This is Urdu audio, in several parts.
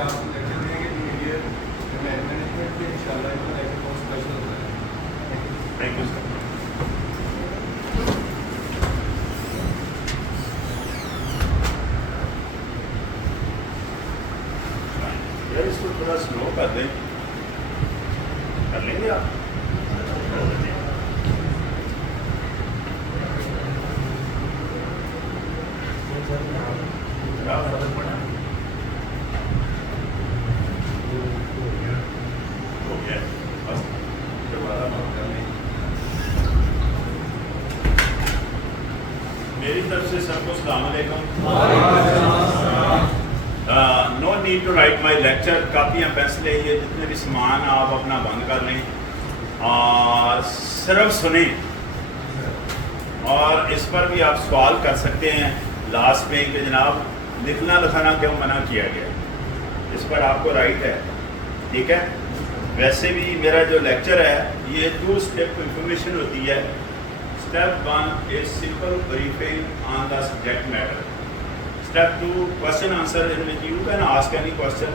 آپ لیکچر دیں گے بیہیویئر مینجمنٹ کے انشاءاللہ ان کا لیکچر بہت اسپیشل ہوتا ہے. Thank you sir. یار اس کو تھوڑا سلو کر دیں, کر لیں گے آپ؟ میری طرف سے سب کو السلام علیکم. No need to write my lecture. کاپیاں پینسلیں یہ جتنے بھی سامان آپ اپنا بند کر لیں اور صرف سنیں, اور اس پر بھی آپ سوال کر سکتے ہیں لاسٹ میں کہ جناب لکھنا لکھانا کیوں منع کیا گیا, اس پر آپ کو رائٹ ہے. ٹھیک ہے. ویسے بھی میرا جو لیکچر ہے یہ 2 اسٹیپ انفارمیشن ہوتی ہے. Step 1 is simple briefing on the subject matter. Step 2 question answer in which you can ask any question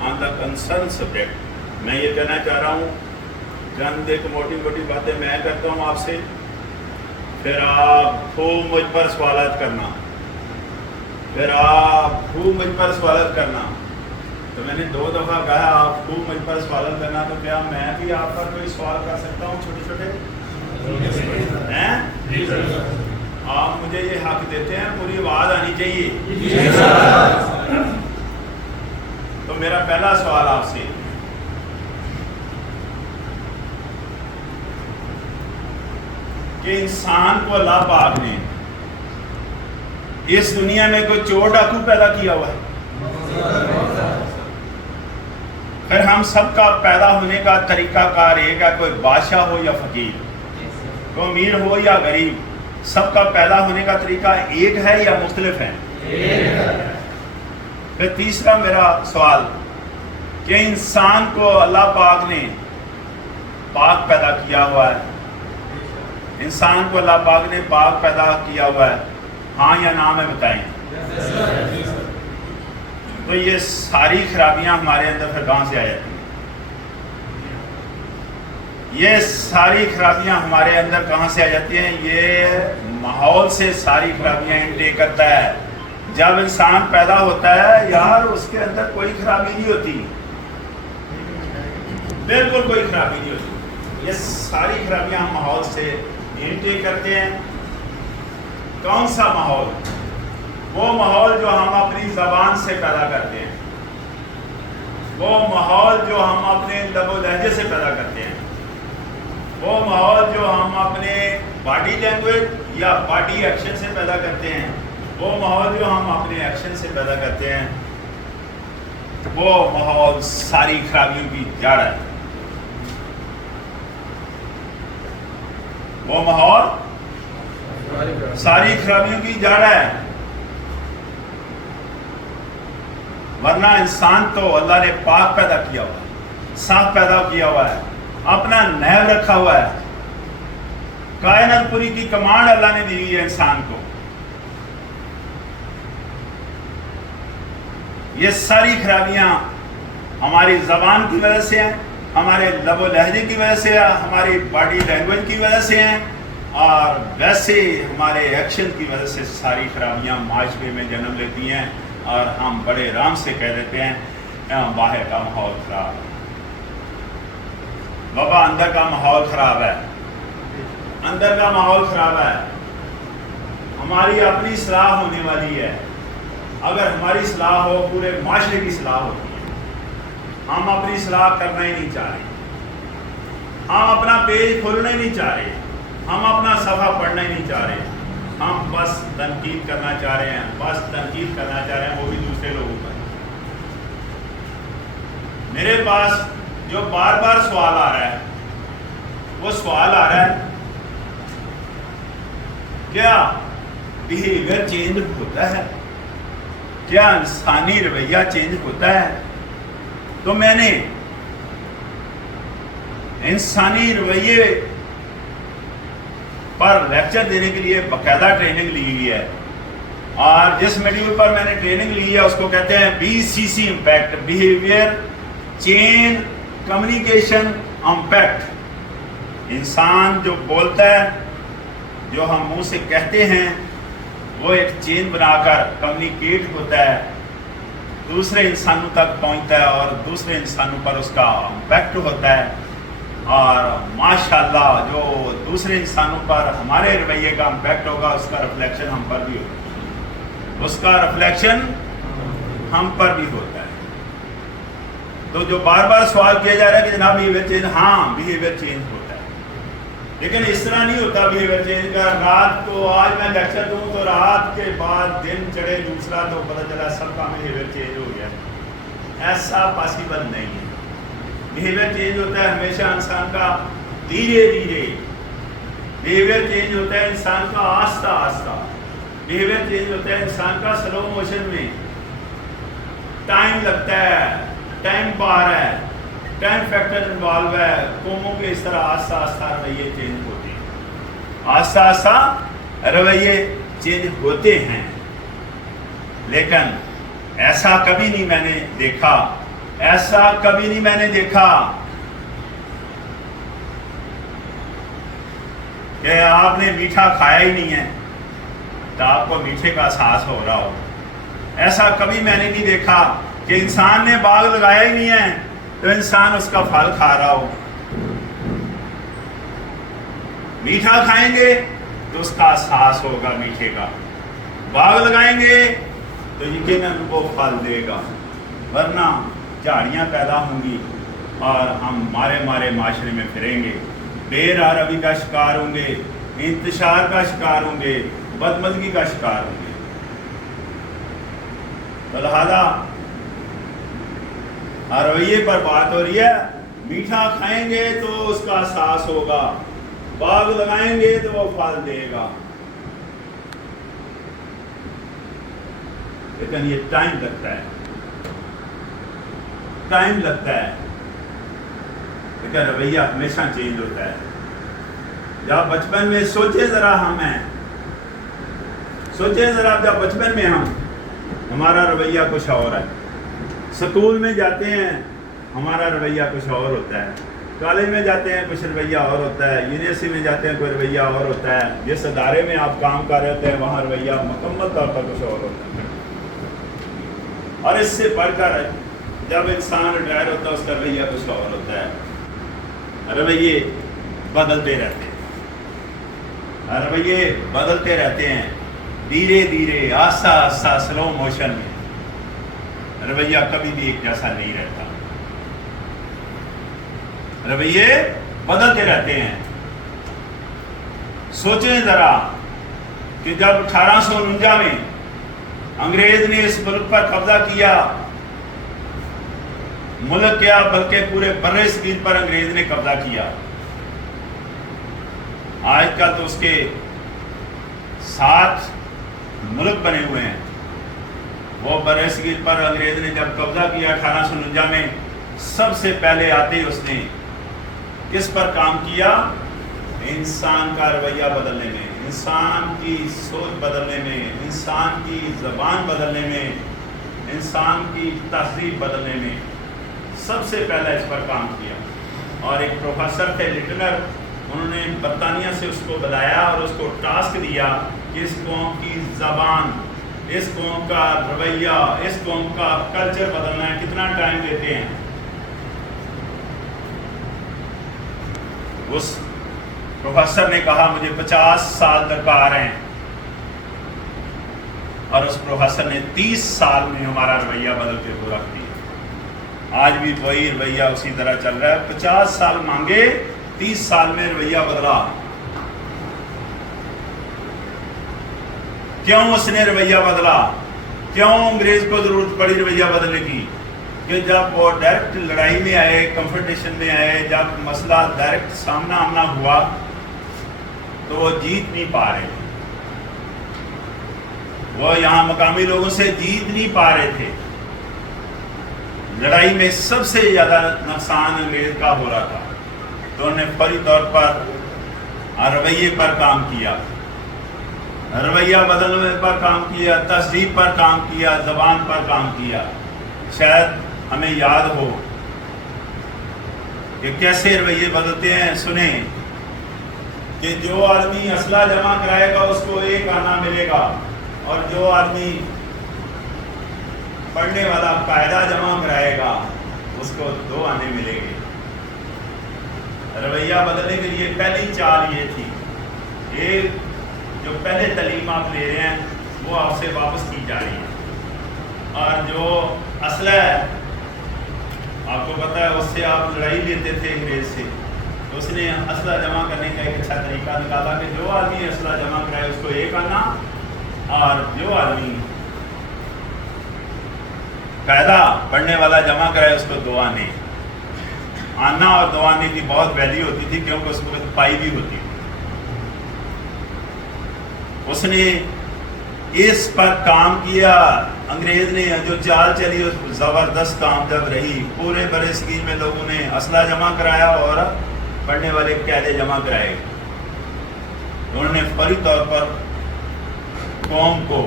on the concerned subject. میں یہ کہنا چاہ رہا ہوں چند ایک موٹی موٹی باتیں میں کرتا ہوں آپ سے, پھر آپ خوب مجھ پر سوالات کرنا, پھر آپ خوب مجھ پر سوالات کرنا. تو میں نے 2 دفعہ کہا آپ خوب مجھ پر سوالات کرنا, تو کیا میں بھی آپ پر کوئی سوال کر سکتا ہوں چھوٹے چھوٹے؟ آپ مجھے یہ حق دیتے ہیں پوری آواز آنی چاہیے. تو میرا پہلا سوال آپ سے, کہ انسان کو اللہ پاک نے اس دنیا میں کوئی چور ڈاکو پیدا کیا ہوا ہے؟ پھر ہم سب کا پیدا ہونے کا طریقہ کار ایک ہے, کوئی بادشاہ ہو یا فقیر, کوئی امیر ہو یا غریب, سب کا پیدا ہونے کا طریقہ ایک ہے یا مختلف ہے؟ پھر تیسرا میرا سوال, کہ انسان کو اللہ پاک نے پاک پیدا کیا ہوا ہے, انسان کو اللہ پاک نے پاک پیدا کیا ہوا ہے, ہاں یا نہ میں بتائیں. تو یہ ساری خرابیاں ہمارے اندر پھر کہاں سے آ جاتی ہیں؟ یہ ساری خرابیاں ہمارے اندر کہاں سے آ جاتی ہیں؟ یہ ماحول سے ساری خرابیاں انٹیک کرتا ہے. جب انسان پیدا ہوتا ہے یار اس کے اندر کوئی خرابی نہیں ہوتی, بالکل کوئی خرابی نہیں ہوتی. یہ ساری خرابیاں ہم ماحول سے انٹیک کرتے ہیں. کون سا ماحول؟ وہ ماحول جو ہم اپنی زبان سے پیدا کرتے ہیں, وہ ماحول جو ہم اپنے لب و لہجے سے پیدا کرتے ہیں, وہ ماحول جو ہم اپنے باڈی لینگویج یا باڈی ایکشن سے پیدا کرتے ہیں, وہ ماحول جو ہم اپنے ایکشن سے پیدا کرتے ہیں, وہ ماحول ساری خرابیوں کی جڑ ہے. وہ ماحول ساری خرابیوں کی جڑ ہے. ورنہ انسان تو اللہ نے پاک پیدا کیا ہوا ہے, صاف پیدا کیا ہوا ہے, اپنا نیب رکھا ہوا ہے. کائنات پوری کی کمانڈ اللہ نے دی ہوئی ہے انسان کو. یہ ساری خرابیاں ہماری زبان کی وجہ سے ہیں, ہمارے لب و لہجے کی وجہ سے ہیں, ہماری باڈی لینگویج کی وجہ سے ہیں, اور ویسے ہمارے ایکشن کی وجہ سے ساری خرابیاں معاشرے میں جنم لیتی ہیں, اور ہم بڑے آرام سے کہہ دیتے ہیں باہر کا ماحول خراب ہے. بابا اندر کا ماحول خراب ہے, اندر کا ماحول خراب ہے. ہماری اپنی اصلاح ہونے والی ہے. اگر ہماری اصلاح ہو پورے معاشرے کی اصلاح ہوتی ہے. ہم اپنی اصلاح کرنا ہی نہیں چاہ رہے, ہم اپنا پیج کھولنا ہی نہیں چاہ رہے, ہم اپنا صفحہ پڑھنا ہی نہیں چاہ رہے. ہم بس تنقید کرنا چاہ رہے ہیں, بس تنقید کرنا چاہ رہے ہیں, وہ بھی دوسرے لوگوں پر. میرے پاس جو بار بار سوال آ رہا ہے, وہ سوال آ رہا ہے کیا بیہیویئر چینج ہوتا ہے, کیا انسانی رویہ چینج ہوتا ہے؟ تو میں نے انسانی رویے پر لیکچر دینے کے لیے باقاعدہ ٹریننگ لی ہوئی ہے. اور جس میڈیول پر میں نے ٹریننگ لی ہے اس کو کہتے ہیں BCC امپیکٹ، بیہیویئر چین کمیونیکیشن امپیکٹ۔ انسان جو بولتا ہے، جو ہم منہ سے کہتے ہیں، وہ ایک چین بنا کر کمیونیکیٹ ہوتا ہے، دوسرے انسانوں تک پہنچتا ہے اور دوسرے انسانوں پر اس کا امپیکٹ ہوتا ہے، اور ماشاءاللہ جو دوسرے انسانوں پر ہمارے رویے کا امپیکٹ ہوگا اس کا ریفلیکشن ہم پر بھی ہوگا، اس کا ریفلیکشن ہم پر بھی ہوتا ہے۔ تو جو بار بار سوال کیا جا رہا ہے کہ جناب بیہیویئر چینج، ہاں بیہیویئر چینج ہوتا ہے، لیکن اس طرح نہیں ہوتا بیہیویئر چینج کا رات کو آج میں لیکچر دوں تو رات کے بعد دن چڑھے دوسرا تو پتہ چلا سب کا بیہیویئر چینج ہو گیا، ایسا پاسبل نہیں ہے۔ بیہیویئر چینج ہوتا ہے ہمیشہ انسان کا دھیرے دھیرے، بیہیویئر چینج ہوتا ہے انسان کا آہستہ آہستہ، بیہیویئر چینج ہوتا ہے انسان کا سلو موشن میں، ٹائم لگتا ہے، ٹائم پار ہے، ٹائم فیکٹر انوالو ہے، قوموں کے اس طرح آہستہ آہستہ رویے چینج ہوتے ہیں، آہستہ آہستہ رویے چینج ہوتے ہیں، لیکن ایسا کبھی نہیں میں نے دیکھا، ایسا کبھی نہیں میں نے دیکھا کہ آپ نے میٹھا کھایا ہی نہیں ہے تو آپ کو میٹھے کا احساس ہو رہا ہو، ایسا کبھی میں نے نہیں دیکھا کہ انسان نے باغ لگایا ہی نہیں ہے تو انسان اس کا پھل کھا رہا ہو۔ میٹھا کھائیں گے تو اس کا احساس ہوگا میٹھے کا، باغ لگائیں گے تو یقیناً وہ پھل دے گا، ورنہ جھاڑیاں پیدا ہوں گی اور ہم مارے معاشرے میں پھریں گے، بے راہ روی کا شکار ہوں گے، انتشار کا شکار ہوں گے، بدمزگی کا شکار ہوں گے۔ تو لہذا رویے پر بات ہو رہی ہے، میٹھا کھائیں گے تو اس کا احساس ہوگا، باغ لگائیں گے تو وہ پھل دے گا، لیکن یہ ٹائم لگتا ہے، ٹائم لگتا ہے، لیکن رویہ ہمیشہ چینج ہوتا ہے۔ جب بچپن میں سوچے ذرا، سوچے ذرا جب بچپن میں ہمارا رویہ کچھ اور ہے، سکول میں جاتے ہیں ہمارا رویہ کچھ اور ہوتا ہے، کالج میں جاتے ہیں کچھ رویہ اور ہوتا ہے، یونیورسٹی میں جاتے ہیں کوئی رویہ اور ہوتا ہے، جس ادارے میں آپ کام کر رہے ہوتے ہیں وہاں رویہ مکمل طور پر کچھ اور ہوتا ہے، اور اس سے بڑھ کر جب انسان ریٹائر ہوتا ہے اس کا رویہ کچھ اور ہوتا ہے۔ رویے بدلتے رہتے ہیں، رویے بدلتے رہتے ہیں، دھیرے دھیرے، آہستہ آہستہ، سلو موشن میں، رویہ کبھی بھی ایک جیسا نہیں رہتا، رویے بدلتے رہتے ہیں۔ سوچیں ذرا کہ جب 1849 میں انگریز نے اس ملک پر قبضہ کیا، ملک کیا بلکہ پورے بر صغیر پر انگریز نے قبضہ کیا، آج کل تو اس کے 7 ملک بنے ہوئے ہیں۔ وہ بر صغیر پر انگریز نے جب قبضہ کیا 1849 میں، سب سے پہلے آتے ہی اس نے کس پر کام کیا؟ انسان کا رویہ بدلنے میں، انسان کی سوچ بدلنے میں، انسان کی زبان بدلنے میں، انسان کی تہذیب بدلنے میں سب سے پہلے اس پر کام کیا۔ اور ایک پروفیسر تھے لٹنر، انہوں نے برطانیہ سے اس کو بلایا اور اس کو ٹاسک دیا کہ اس قوم کی زبان، اس قوم کا رویہ، اس قوم کا کلچر بدلنا ہے، کتنا ٹائم دیتے ہیں؟ اس پروفیسر نے کہا مجھے 50 سال درکار ہیں، اور اس پروفیسر نے 30 سال میں ہمارا رویہ بدل کے پورا کیا۔ آج بھی وہی رویہ اسی طرح چل رہا ہے، 50 سال مانگے، 30 سال میں رویہ بدلا۔ کیوں اس نے رویہ بدلا؟ کیوں انگریز کو ضرورت پڑی رویہ بدلنے کی؟ کہ جب وہ ڈائریکٹ لڑائی میں آئے، کنفرنٹیشن میں آئے، جب مسئلہ ڈائریکٹ سامنا آمنا ہوا تو وہ جیت نہیں پا رہے، وہ یہاں مقامی لوگوں سے جیت نہیں پا رہے تھے۔ لڑائی میں سب سے زیادہ نقصان انگریز کا ہو رہا تھا، تو انہوں نے فوری طور پر رویے پر کام کیا، رویہ بدلنے پر کام کیا، تہذیب پر کام کیا، زبان پر کام کیا. شاید ہمیں یاد ہو کہ کیسے رویے بدلتے ہیں. سنیں کہ جو آدمی اسلحہ جمع کرائے گا اس کو 1 آنا ملے گا، اور جو آدمی پڑھنے والا قاعدہ جمع کرائے گا اس کو 2 آنے ملیں گے. رویہ بدلنے کے لیے پہلی چال یہ تھی. ایک جو پہلے تعلیم آپ لے رہے ہیں وہ آپ سے واپس کی جا رہی ہے، اور جو اسلحہ ہے آپ کو پتہ ہے اس سے آپ لڑائی لیتے تھے انگریز سے. اس نے اسلحہ جمع کرنے کا ایک اچھا طریقہ نکالا کہ جو آدمی اسلحہ جمع کرائے اس کو 1 آنا، اور جو آدمی قاعدہ پڑھنے والا جمع کرائے اس کو 2 آنے. آنا اور 2 آنے کی بہت ویلیو ہوتی تھی کیونکہ اس کو پائی بھی ہوتی تھی. اس نے اس پر کام کیا. انگریز نے جو چال چلی اس زبردست کامیاب رہی. پورے برے صغیر میں لوگوں نے اسلحہ جمع کرایا اور پڑھنے والے قاعدے جمع کرائے. انہوں نے فوری طور پر قوم کو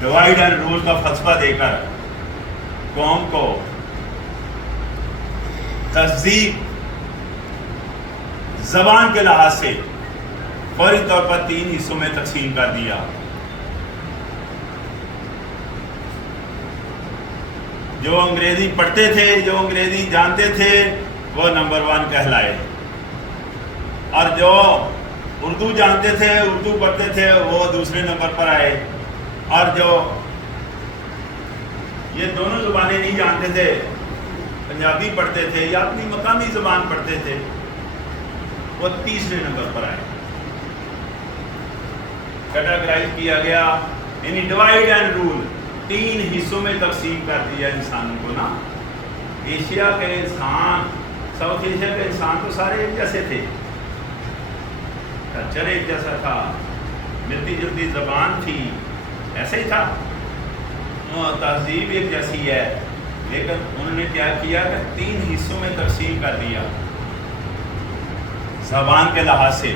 ڈیوائیڈ اینڈ رول کا فلسفہ دے کر قوم کو تہذیب زبان کے لحاظ سے فوری طور پر 3 حصوں میں تقسیم کر دیا. جو انگریزی پڑھتے تھے، جو انگریزی جانتے تھے وہ نمبر 1 کہلائے، اور جو اردو جانتے تھے، اردو پڑھتے تھے وہ دوسرے نمبر پر آئے. اور جو یہ دونوں زبانیں نہیں جانتے تھے، پنجابی پڑھتے تھے یا اپنی مقامی زبان پڑھتے تھے، وہ تیسرے نمبر پر آئے. کیٹاگرائز کیا گیا، یعنی ڈیوائیڈ اینڈ رول، 3 حصوں میں تقسیم کر دیا انسانوں کو نا. ایشیا کے انسان، ساؤتھ ایشیا کے انسان تو سارے ایک جیسے تھے، کلچر ایک جیسا تھا، ملتی جلتی زبان تھی، ایسے ہی تھا، تہذیب ایک جیسی ہے. لیکن انہوں نے کیا کیا کہ 3 حصوں میں تقسیم کر دیا زبان کے لحاظ سے.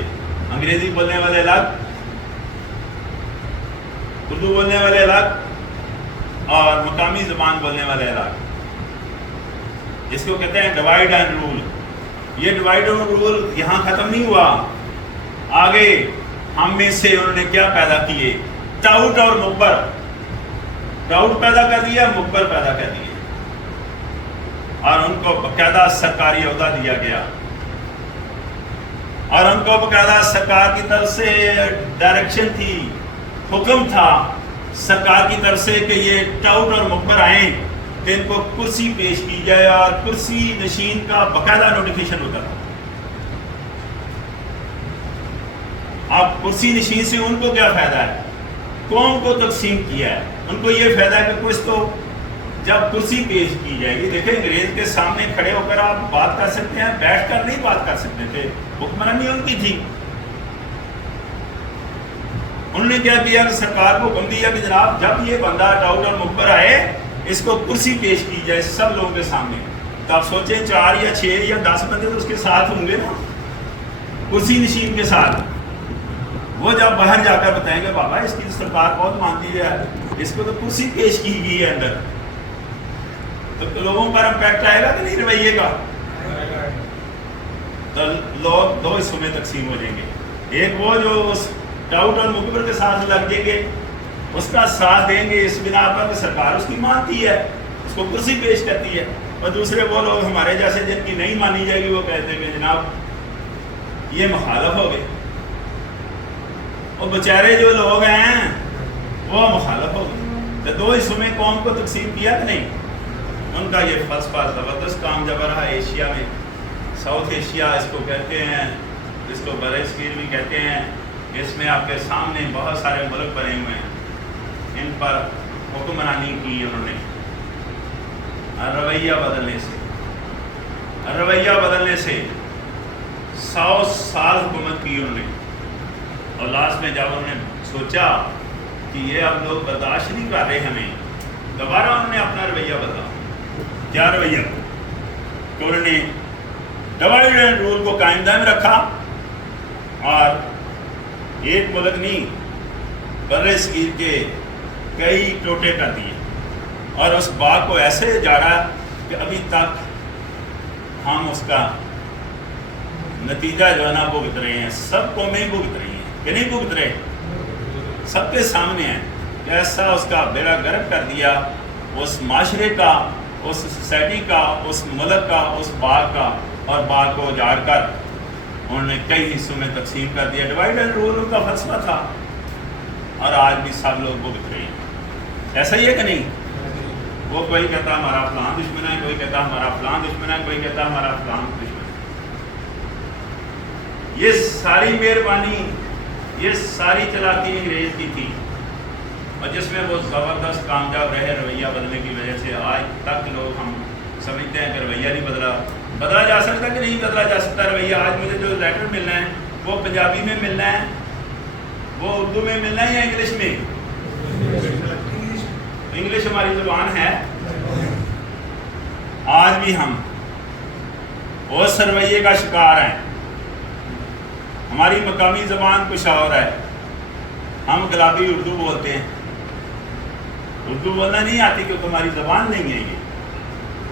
انگریزی بولنے والے الگ، اردو بولنے والے الگ، اور مقامی زبان بولنے والے الگ. جس کو کہتے ہیں ڈیوائیڈ اینڈ رول. یہ ڈیوائیڈ اینڈ رول یہاں ختم نہیں ہوا، آگے ہم میں سے انہوں نے کیا پیدا کیے؟ ٹاؤٹ اور مقبر. ٹاؤٹ پیدا کر دیا، مقبر پیدا کر دیا، اور ان کو باقاعدہ سرکاری عہدہ دیا گیا، اور ان کو باقاعدہ سرکار کی طرف سے ڈائریکشن تھی، حکم تھا سرکار کی طرف سے کہ یہ ٹاؤٹ اور مقبر آئیں کہ ان کو کرسی پیش کی جائے، اور کرسی نشین کا باقاعدہ نوٹیفیکیشن ہوتا تھا. اب کرسی نشین سے ان کو کیا فائدہ ہے؟ قوم کو تقسیم کیا ہے. ان کو یہ فائدہ ہے کہ کچھ تو جب کرسی پیش کی جائے گی، دیکھیں انگریز کے سامنے کھڑے ہو کر آپ بات کر سکتے ہیں، بیٹھ کر نہیں بات کر سکتے تھے، حکمرانی ان کی تھی. انہوں نے کیا کیا کہ سرکار کو حکم دیا کہ جناب جب یہ بندہ ٹاؤٹ اور مقبر آئے اس کو کرسی پیش کی جائے سب لوگوں کے سامنے. تو آپ سوچیں 4 یا 6 یا 10 بندے تو اس کے ساتھ ہوں گے نا، کرسی نشین کے ساتھ. وہ جب باہر جا کر بتائیں گے بابا اس کی سرکار بہت مانتی ہے، اس کو تو کرسی پیش کی گئی ہے اندر، تو لوگوں پر امپیکٹ آئے گا کہ نہیں رویے کا؟ تو لوگ 2 حصوں میں تقسیم ہو جائیں گے. ایک وہ جو اس ٹاؤٹ اور مقبر کے ساتھ لگ جائیں گے، اس کا ساتھ دیں گے اس بنا پر کہ سرکار اس کی مانتی ہے، اس کو کرسی پیش کرتی ہے. اور دوسرے وہ لوگ ہمارے جیسے جن کی نہیں مانی جائے گی وہ کہتے ہیں کہ جناب یہ مخالف ہو گئے. وہ بیچارے جو لوگ ہیں وہ مخالف ہو گئے. تو 2 حصوں میں قوم کو تقسیم کیا کہ نہیں؟ ان کا یہ فلسفہ زبردست کامیاب رہا ایشیا میں. ساؤتھ ایشیا اس کو کہتے ہیں، اس کو برِ صغیر بھی کہتے ہیں. اس میں آپ کے سامنے بہت سارے ملک بنے ہوئے ہیں، ان پر حکمرانی کی انہوں نے. رویہ بدلنے سے 100 سال حکومت کی انہوں نے. اور لاسٹ میں جب انہوں نے سوچا کہ یہ اب لوگ برداشت نہیں کر رہے ہمیں، دوبارہ انہوں نے اپنا رویہ بدلا. کیا رویہ؟ تو انہوں نے ڈیوائیڈ اینڈ رول کو قائم دائم رکھا، اور ایک ملک نہیں بر صغیر کے کئی ٹوٹے کر دیے اور اس باغ کو ایسے اجاڑا کہ ابھی تک ہم اس کا نتیجہ جو ہے نا بھگت رہے ہیں. سب قومیں بھگت رہی ہیں کہ نہیں بھگت رہے؟ سب کے سامنے ہے کہ ایسا اس کا بیڑا گرک کر دیا اس معاشرے کا, اس سوسائٹی کا, اس ملک کا, اس باغ کا, اور باغ کو اجاڑ کر انہوں نے کئی حصوں میں تقسیم کر دیا. ڈیوائڈ اینڈ رول ان کا فلسفہ تھا اور آج بھی سب لوگ بھگت رہے ہیں. ایسا ہی ہے کہ نہیں؟ وہ کوئی کہتا ہمارا فلان دشمن ہے, کوئی کہتا ہمارا فلان دشمن ہے, کوئی کہتا ہمارا فلان دشمن ہے. یہ ساری مہربانی, یہ ساری چلاکی انگریز کی تھی, اور جس میں وہ زبردست کامیاب رہے رویہ بدلنے کی وجہ سے آج تک لوگ ہم سمجھتے ہیں کہ رویہ نہیں بدلا جا سکتا کہ نہیں بدلا جا سکتا رویہ. آج مجھے جو لیٹر ملنا ہے وہ پنجابی میں ملنا ہے, وہ اردو میں ملنا ہے یا انگلش میں؟ انگلش ہماری زبان ہے. آج بھی ہم اس رویے کا شکار ہیں. ہماری مقامی زبان کچھ اور ہے, ہم گلابی اردو بولتے ہیں. اردو بولنا نہیں آتی کیونکہ ہماری زبان نہیں ہے یہ,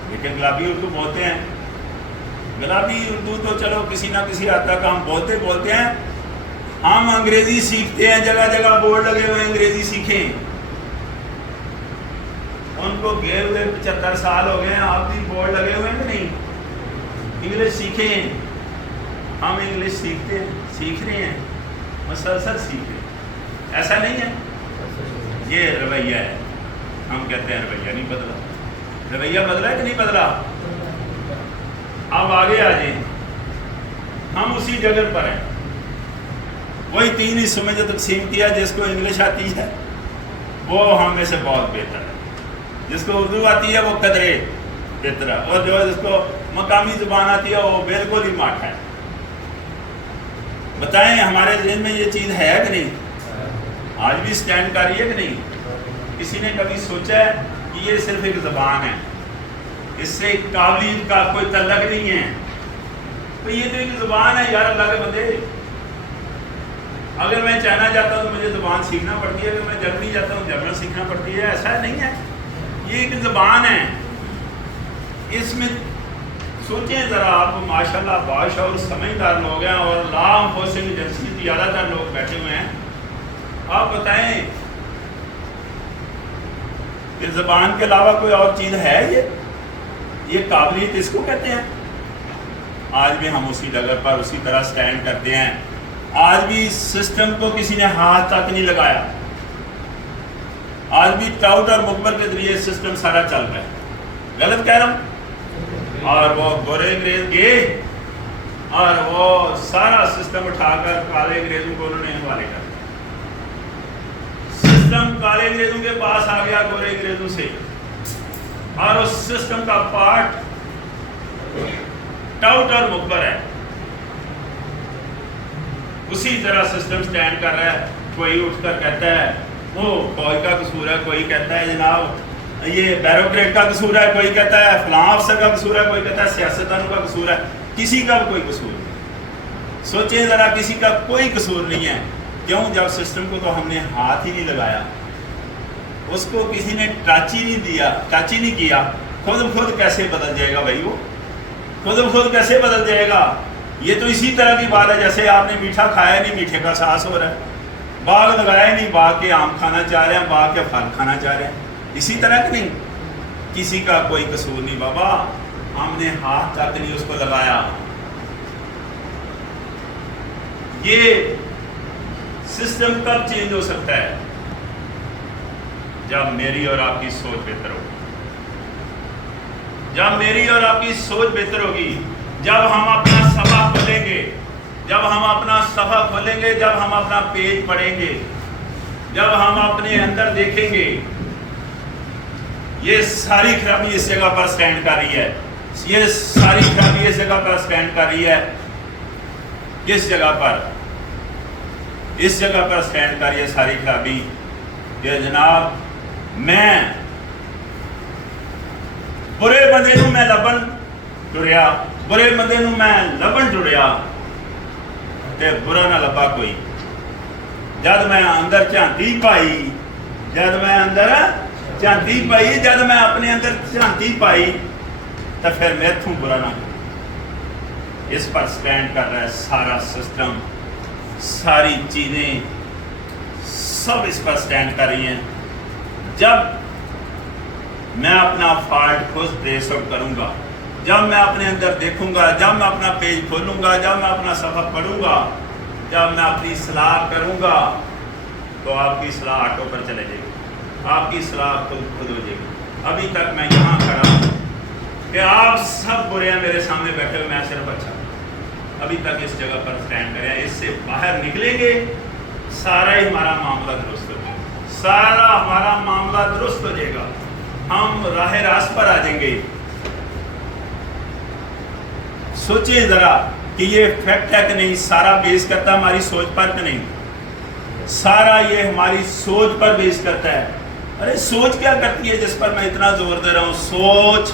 لیکن گلابی اردو بولتے ہیں. گلابی اردو تو چلو کسی نہ کسی حد تک ہم بولتے ہیں. ہم انگریزی سیکھتے ہیں, جگہ جگہ بورڈ لگے ہوئے انگریزی سیکھیں. ان کو گئے ہوئے 75 سال ہو گئے ہیں, آپ بھی بورڈ لگے ہوئے ہیں کہ نہیں؟ انگلش سیکھیں. ہم انگلش سیکھ رہے ہیں, مسلسل سیکھ رہے ہیں. ایسا نہیں ہے, یہ رویہ ہے. ہم کہتے ہیں رویہ نہیں بدلا. رویہ بدلا ہے کہ نہیں بدلا؟ اب آگے آ جائیں. ہم اسی جگہ پر ہیں. وہی 3 حصوں میں جو تقسیم کیا, جس کو انگلش آتی ہے وہ ہم میں سے بہت بہتر ہے, جس کو اردو آتی ہے وہ قدرے بہتر ہے, اور جو جس کو مقامی زبان آتی ہے وہ بالکل ہی ماٹھ ہے. بتائیں ہمارے ذہن میں یہ چیز ہے کہ نہیں؟ آج بھی سٹینڈ کر رہی ہے کہ نہیں؟ کسی نے کبھی سوچا ہے کہ یہ صرف ایک زبان ہے, اس سے قابلیت کا کوئی تعلق نہیں ہے؟ تو یہ تو ایک زبان ہے یار اللہ کے بندے. اگر میں چائنا جاتا ہوں تو مجھے زبان سیکھنا پڑتی ہے, اگر میں جرمنی جاتا ہوں جرمن سیکھنا پڑتی ہے. ایسا نہیں ہے, یہ ایک زبان ہے. اس میں سوچیں ذرا, آپ ماشاءاللہ باشعور سمجھدار لوگ ہیں اور لا انفورسنگ ایجنسی زیادہ تر لوگ بیٹھے ہوئے ہیں. آپ بتائیں کہ زبان کے علاوہ کوئی اور چیز ہے؟ یہ قابلیت اس کو کہتے ہیں. آج بھی ہم اسی جگہ پر اسی طرح سٹینڈ کرتے ہیں. آج بھی سسٹم کو کسی نے ہاتھ تک نہیں لگایا. آج بھی ٹاؤٹ اور مقبر کے ذریعے سسٹم سارا چل رہا ہے. غلط کہہ رہا ہوں؟ اور وہ گورے انگریز گئے اور وہ سارا سسٹم اٹھا کر کالے انگریزوں کو انہوں نے حوالے کر دیا. سسٹم کالے انگریزوں کے پاس آ گیا گورے انگریزوں سے, اور اس سسٹم کا پارٹ ٹاؤٹ اور مقبر ہے. اسی طرح سسٹم سٹینڈ کر رہا ہے. کوئی اٹھ کر کہتا ہے وہ فوج کا قصور ہے, کوئی کہتا ہے جناب یہ بیروکریٹ کا قصور ہے, کوئی کہتا ہے فلاں افسر کا قصور ہے, کوئی کہتا ہے سیاستدانوں کا قصور ہے. کسی کا کوئی قصور نہیں. سوچیں ذرا, کسی کا کوئی قصور نہیں ہے. کیوں؟ جب سسٹم کو تو ہم نے ہاتھ ہی نہیں لگایا, اس کو کسی نے ٹچ ہی نہیں دیا, ٹچ ہی نہیں کیا. خود کیسے بدل جائے گا بھائی؟ وہ خود کیسے بدل جائے گا؟ یہ تو اسی طرح کی بات ہے جیسے آپ نے میٹھا کھایا نہیں, میٹھے کا احساس ہو رہا ہے. باغ لگایا نہیں, باغ کے آم کھانا چاہ رہے ہیں, باغ کے پھل کھانا چاہ رہے ہیں. اسی طرح کہ نہیں؟ کسی کا کوئی قصور نہیں بابا, ہم نے ہاتھ تک نہیں اس کو لگایا. یہ سسٹم کب چینج ہو سکتا ہے؟ جب میری اور آپ کی سوچ بہتر ہوگی. جب میری اور آپ کی سوچ بہتر ہوگی, جب ہم اپنا صفحہ کھولیں گے, جب ہم اپنا صفحہ کھولیں گے, جب ہم اپنا پیج پڑھیں گے, جب ہم اپنے اندر دیکھیں گے. یہ ساری خرابی اس جگہ پر سٹینڈ کر رہی ہے. یہ ساری خرابی اس جگہ پر سٹینڈ کر رہی ہے. کس جگہ پر؟ اس جگہ پر سٹینڈ کر رہی ہے ساری خرابی کہ جناب میں برے بندے نوں میں لبن ٹریا, برے بندے نوں میں لبن ٹریا تے برا نہ لبا کوئی. جد میں اندر جھانتی پائی جد میں اندر جھانتی پائی جد میں اپنے اندر جھانتی پائی تو پھر میتھوں برا نہ ہو۔ اس پر سٹینڈ کر رہا ہے سارا سسٹم، ساری چیزیں سب اس پر سٹینڈ کر رہی ہیں۔ جب میں اپنا فالٹ خود ٹریس آؤٹ کروں گا، جب میں اپنے اندر دیکھوں گا، جب میں اپنا پیج کھولوں گا، جب میں اپنا صفحہ پڑھوں گا، جب میں اپنی اصلاح کروں گا، تو آپ کی اصلاح آٹو پر چلے جائے گی، آپ کی اصلاح خود ہو جائے گی۔ ابھی تک میں یہاں کھڑا ہوں کہ آپ سب برے ہیں میرے سامنے بیٹھے ہوئے، میں صرف اچھا ہوں۔ ابھی تک اس جگہ پر سٹینڈ کریں، اس سے باہر نکلیں گے سارا ہی ہمارا معاملہ درست ہو جائے گا، سارا ہمارا معاملہ درست ہو جائے گا، ہم راہ راست پر آ جائیں گے۔ سوچیں ذرا کہ یہ فیکٹ ہے کہ نہیں، سارا بیس کرتا ہے ہماری سوچ پر کہ نہیں، سارا یہ ہماری سوچ پر بیس کرتا ہے۔ ارے سوچ کیا کرتی ہے جس پر میں اتنا زور دے رہا ہوں؟ سوچ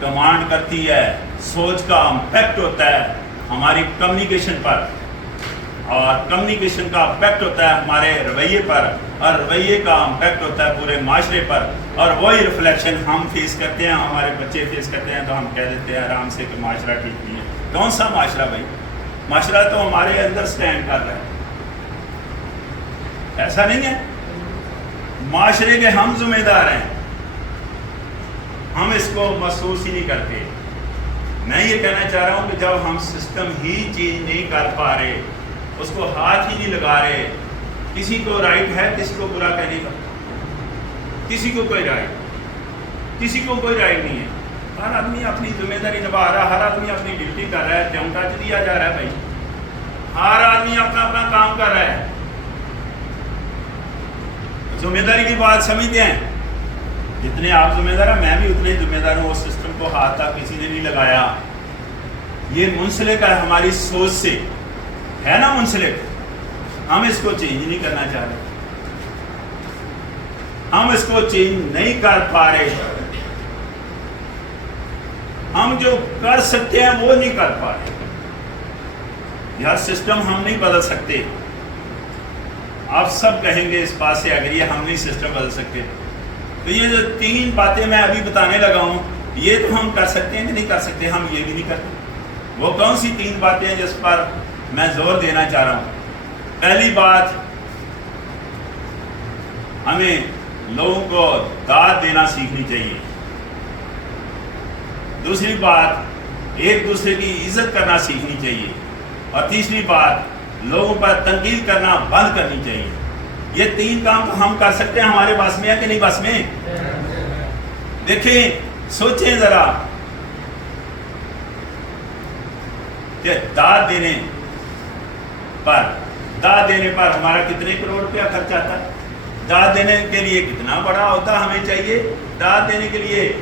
کمانڈ کرتی ہے، سوچ کا امپیکٹ ہوتا ہے ہماری کمیونیکیشن پر، اور کمیونیکیشن کا امپیکٹ ہوتا ہے ہمارے رویے پر، اور رویے کا امپیکٹ ہوتا ہے پورے معاشرے پر، اور وہی ریفلیکشن ہم فیس کرتے ہیں، ہمارے بچے فیس کرتے ہیں، تو ہم کہہ دیتے ہیں آرام سے کہ معاشرہ ٹھیک نہیں ہے۔ کون سا معاشرہ بھائی؟ معاشرہ تو ہمارے اندر سٹینڈ کر رہا ہے، ایسا نہیں ہے؟ معاشرے کے ہم ذمہ دار ہیں، ہم اس کو محسوس ہی نہیں کرتے۔ میں یہ کہنا چاہ رہا ہوں کہ جب ہم سسٹم ہی چینج نہیں کر پا رہے، اس کو ہاتھ ہی نہیں لگا رہے، کسی کو رائٹ ہے کسی کو برا کہنے کا؟ کسی کو کوئی رائٹ، کسی کو کوئی رائٹ نہیں ہے۔ ہر آدمی اپنی ذمہ داری نبھا رہا ہے، ہر آدمی اپنی ڈیوٹی کر رہا ہے، کیوں ٹچ دیا جا رہا ہے بھائی؟ ہر آدمی اپنا اپنا کام کر رہا ہے۔ ذمہ داری کی بات سمجھتے ہیں، جتنے آپ ذمہ دار ہیں میں بھی اتنے ذمہ دار ہوں۔ اس سسٹم کو ہاتھ تک کسی نے نہیں لگایا، یہ منسلک ہے ہماری سوچ سے، ہے نا منسلک؟ ہم اس کو چینج نہیں کرنا چاہ رہے، ہم اس کو چینج نہیں کر پا رہے، ہم جو کر سکتے ہیں وہ نہیں کر پا رہے۔ یار سسٹم ہم نہیں بدل سکتے، آپ سب کہیں گے اس بات سے اگر یہ ہم نہیں سسٹم بدل سکتے، تو یہ جو تین باتیں میں ابھی بتانے لگا ہوں یہ تو ہم کر سکتے ہیں کہ نہیں کر سکتے؟ ہم یہ بھی نہیں کرتے۔ وہ کون سی تین باتیں ہیں جس پر میں زور دینا چاہ رہا ہوں؟ پہلی بات، ہمیں لوگوں کو داد دینا سیکھنی چاہیے۔ دوسری بات، ایک دوسرے کی عزت کرنا سیکھنی چاہیے۔ اور تیسری بات، لوگوں پر تنقید کرنا بند کرنی چاہیے۔ یہ تین کام تو ہم کر سکتے ہیں، ہمارے بس میں ہے کہ نہیں بس میں؟ دیکھیں سوچیں ذرا کہ داد دینے پر ہمارا کتنے کروڑ روپیہ خرچ آتا ہے؟ داد دینے کے لیے کتنا بڑا عہدہ ہمیں چاہیے؟ داد دینے کے لیے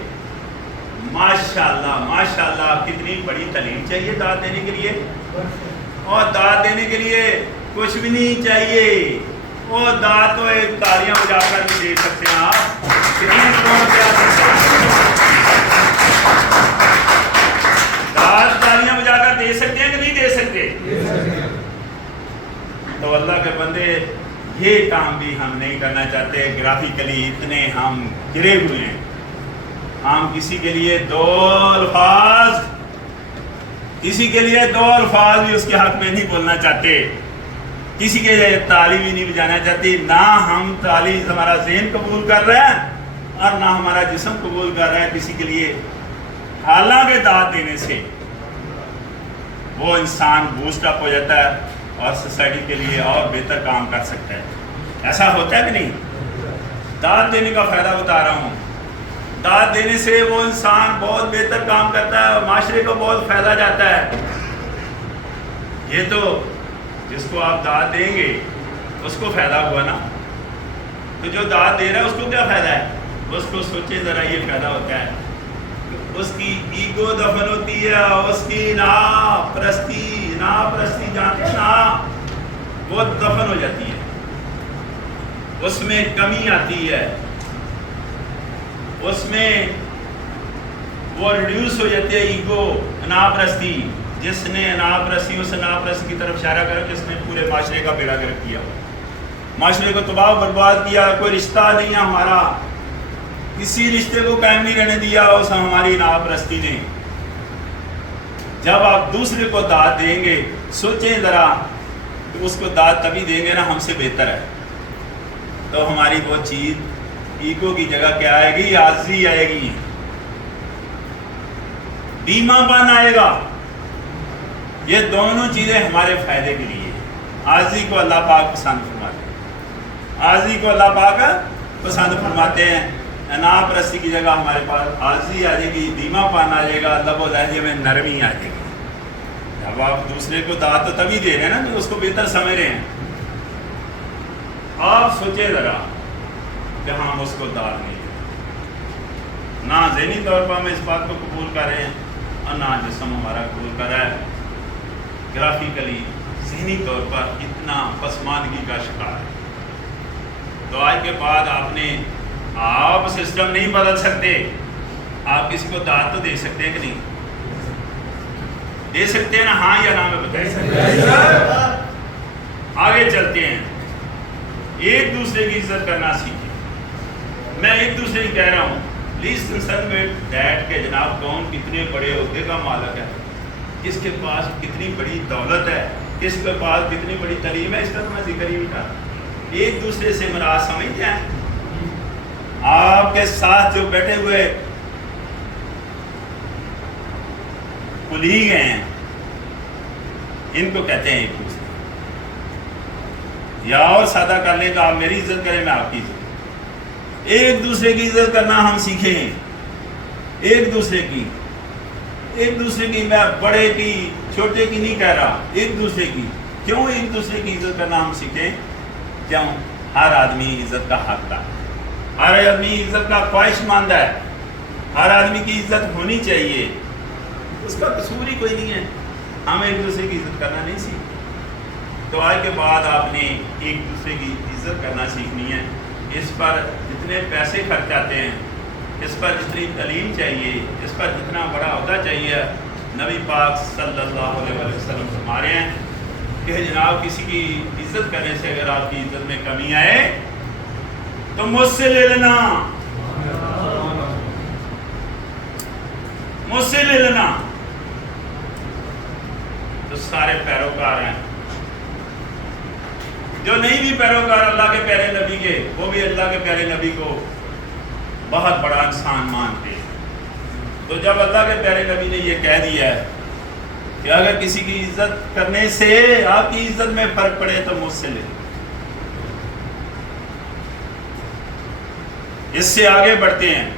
ماشاءاللہ ماشاءاللہ کتنی بڑی تعلیم چاہیے داد دینے کے لیے، اور داد دینے کے لیے کچھ بھی نہیں چاہیے، وہ داد تو ایک تالیاں بجا کر بھی دے سکتے ہیں آپ، کتنے کروڑ روپیہ داد تالیاں بجا کر دے سکتے ہیں کہ نہیں دے سکتے؟ تو اللہ کے بندے یہ کام بھی ہم نہیں کرنا چاہتے۔ گرافیکلی اتنے ہم گرے ہوئے ہیں، ہم کسی کے لیے دو الفاظ بھی اس کے حق میں نہیں بولنا چاہتے، کسی کے لیے تالی بھی نہیں بجانا چاہتے۔ نہ ہم تالی ہمارا ذہن قبول کر رہے ہیں اور نہ ہمارا جسم قبول کر رہا ہے کسی کے لیے۔ حالانکہ داد دینے سے وہ انسان بوسٹ اپ ہو جاتا ہے اور سوسائٹی کے لیے اور بہتر کام کر سکتا ہے۔ ایسا ہوتا ہے کہ نہیں؟ داد دینے کا فائدہ بتا رہا ہوں، داد دینے سے وہ انسان بہت بہتر کام کرتا ہے اور معاشرے کو بہت فائدہ جاتا ہے۔ یہ تو جس کو آپ داد دیں گے اس کو فائدہ ہوا نا، تو جو داد دے رہا ہے اس کو کیا فائدہ ہے؟ اس کو سوچے ذرا، یہ فائدہ ہوتا ہے، اس کی ایگو دفن ہوتی ہے، اس کی ناپرستی جانتے ہیں نا، وہ دفن ہو جاتی ہے، اس میں کمی آتی ہے، اس میں وہ ریڈیوس ہو جاتی ہے ایگو، ناپرستی۔ جس نے ناپرستی، اس ناپرستی کی طرف اشارہ کرا جس نے پورے معاشرے کا بیڑا گرک کیا۔ معاشرے کو تباہ برباد کیا، کوئی رشتہ نہیں ہے ہمارا، کسی رشتے کو قائم نہیں رہنے دیا اس ہماری نا پرستی نے۔ جب آپ دوسرے کو داد دیں گے، سوچیں ذرا، تو اس کو داد تبھی دیں گے نا ہم سے بہتر ہے، تو ہماری وہ چیز ایگو کی جگہ کیا آئے گی؟ عاجزی آئے گی، دیما پن آئے گا۔ یہ دونوں چیزیں ہمارے فائدے کے لیے۔ عاجزی کو اللہ پاک پسند فرماتے ہیں، عاجزی کو اللہ پاک پسند فرماتے ہیں۔ انا پرستی کی جگہ ہمارے پاس عاجزی آ جائے گی، دیما پن آ جائے گا، لب و لہجے میں نرمی آ جائے گی۔ جب آپ دوسرے کو داد تو تبھی دے رہے ہیں نا جو اس کو بہتر سمجھ رہے ہیں۔ آپ سوچیں ذرا کہ ہم اس کو داد نہیں دیں، نہ ذہنی طور پر ہم اس بات کو قبول کر رہے ہیں اور نہ جسم ہمارا قبول کر رہا ہے، گرافیکلی ذہنی طور پر اتنا پسماندگی کا شکار ہے۔ تو آج کے بعد آپ سسٹم نہیں بدل سکتے، آپ کسی کو داد تو دے سکتے ہیں کہ نہیں؟ دے سکتے ہیں نا؟ ہاں یا نہ میں بتائیں۔ آگے چلتے ہیں، ایک دوسرے کی عزت کرنا سیکھیں۔ میں ایک دوسرے کی کہہ رہا ہوں پلیز کنسرن وتھ دیٹ کہ جناب کون کتنے بڑے عہدے کا مالک ہے، کس کے پاس کتنی بڑی دولت ہے، کس کے پاس کتنی بڑی تعلیم ہے، اس کا تو میں ذکر ہی نہیں کرتا۔ ایک دوسرے سے مراد سمجھتے ہیں؟ آپ کے ساتھ جو بیٹھے ہوئے کلیگ ہیں، ان کو کہتے ہیں ایک دوسرے، یا اور سادہ کر لیں تو آپ میری عزت کریں، میں آپ کی عزت۔ ایک دوسرے کی عزت کرنا ہم سیکھیں، ایک دوسرے کی، میں بڑے کی چھوٹے کی نہیں کہہ رہا، ایک دوسرے کی۔ کیوں ایک دوسرے کی عزت کرنا ہم سیکھیں؟ کیوں؟ ہر آدمی عزت کا حق ہے، ہر آدمی عزت کا خواہش مند ہے، ہر آدمی کی عزت ہونی چاہیے، اس کا قصور ہی کوئی نہیں ہے۔ ہم ایک دوسرے کی عزت کرنا نہیں سیکھتے۔ تو آج کے بعد آپ نے ایک دوسرے کی عزت کرنا سیکھنی ہے۔ اس پر جتنے پیسے خرچ آتے ہیں، اس پر جتنی تعلیم چاہیے، اس پر جتنا بڑا عہدہ چاہیے، نبی پاک صلی اللہ علیہ وسلم فرما رہے ہیں کہ جناب کسی کی عزت کرنے سے اگر آپ کی عزت میں کمی آئے تو مجھ سے لے لینا، مجھ سے لے لینا۔ تو سارے پیروکار ہیں، جو نہیں بھی پیروکار اللہ کے پیارے نبی کے، وہ بھی اللہ کے پیارے نبی کو بہت بڑا انسان مانتے ہیں۔ تو جب اللہ کے پیارے نبی نے یہ کہہ دیا ہے کہ اگر کسی کی عزت کرنے سے آپ کی عزت میں فرق پڑے تو مجھ سے لے، اس سے آگے بڑھتے ہیں۔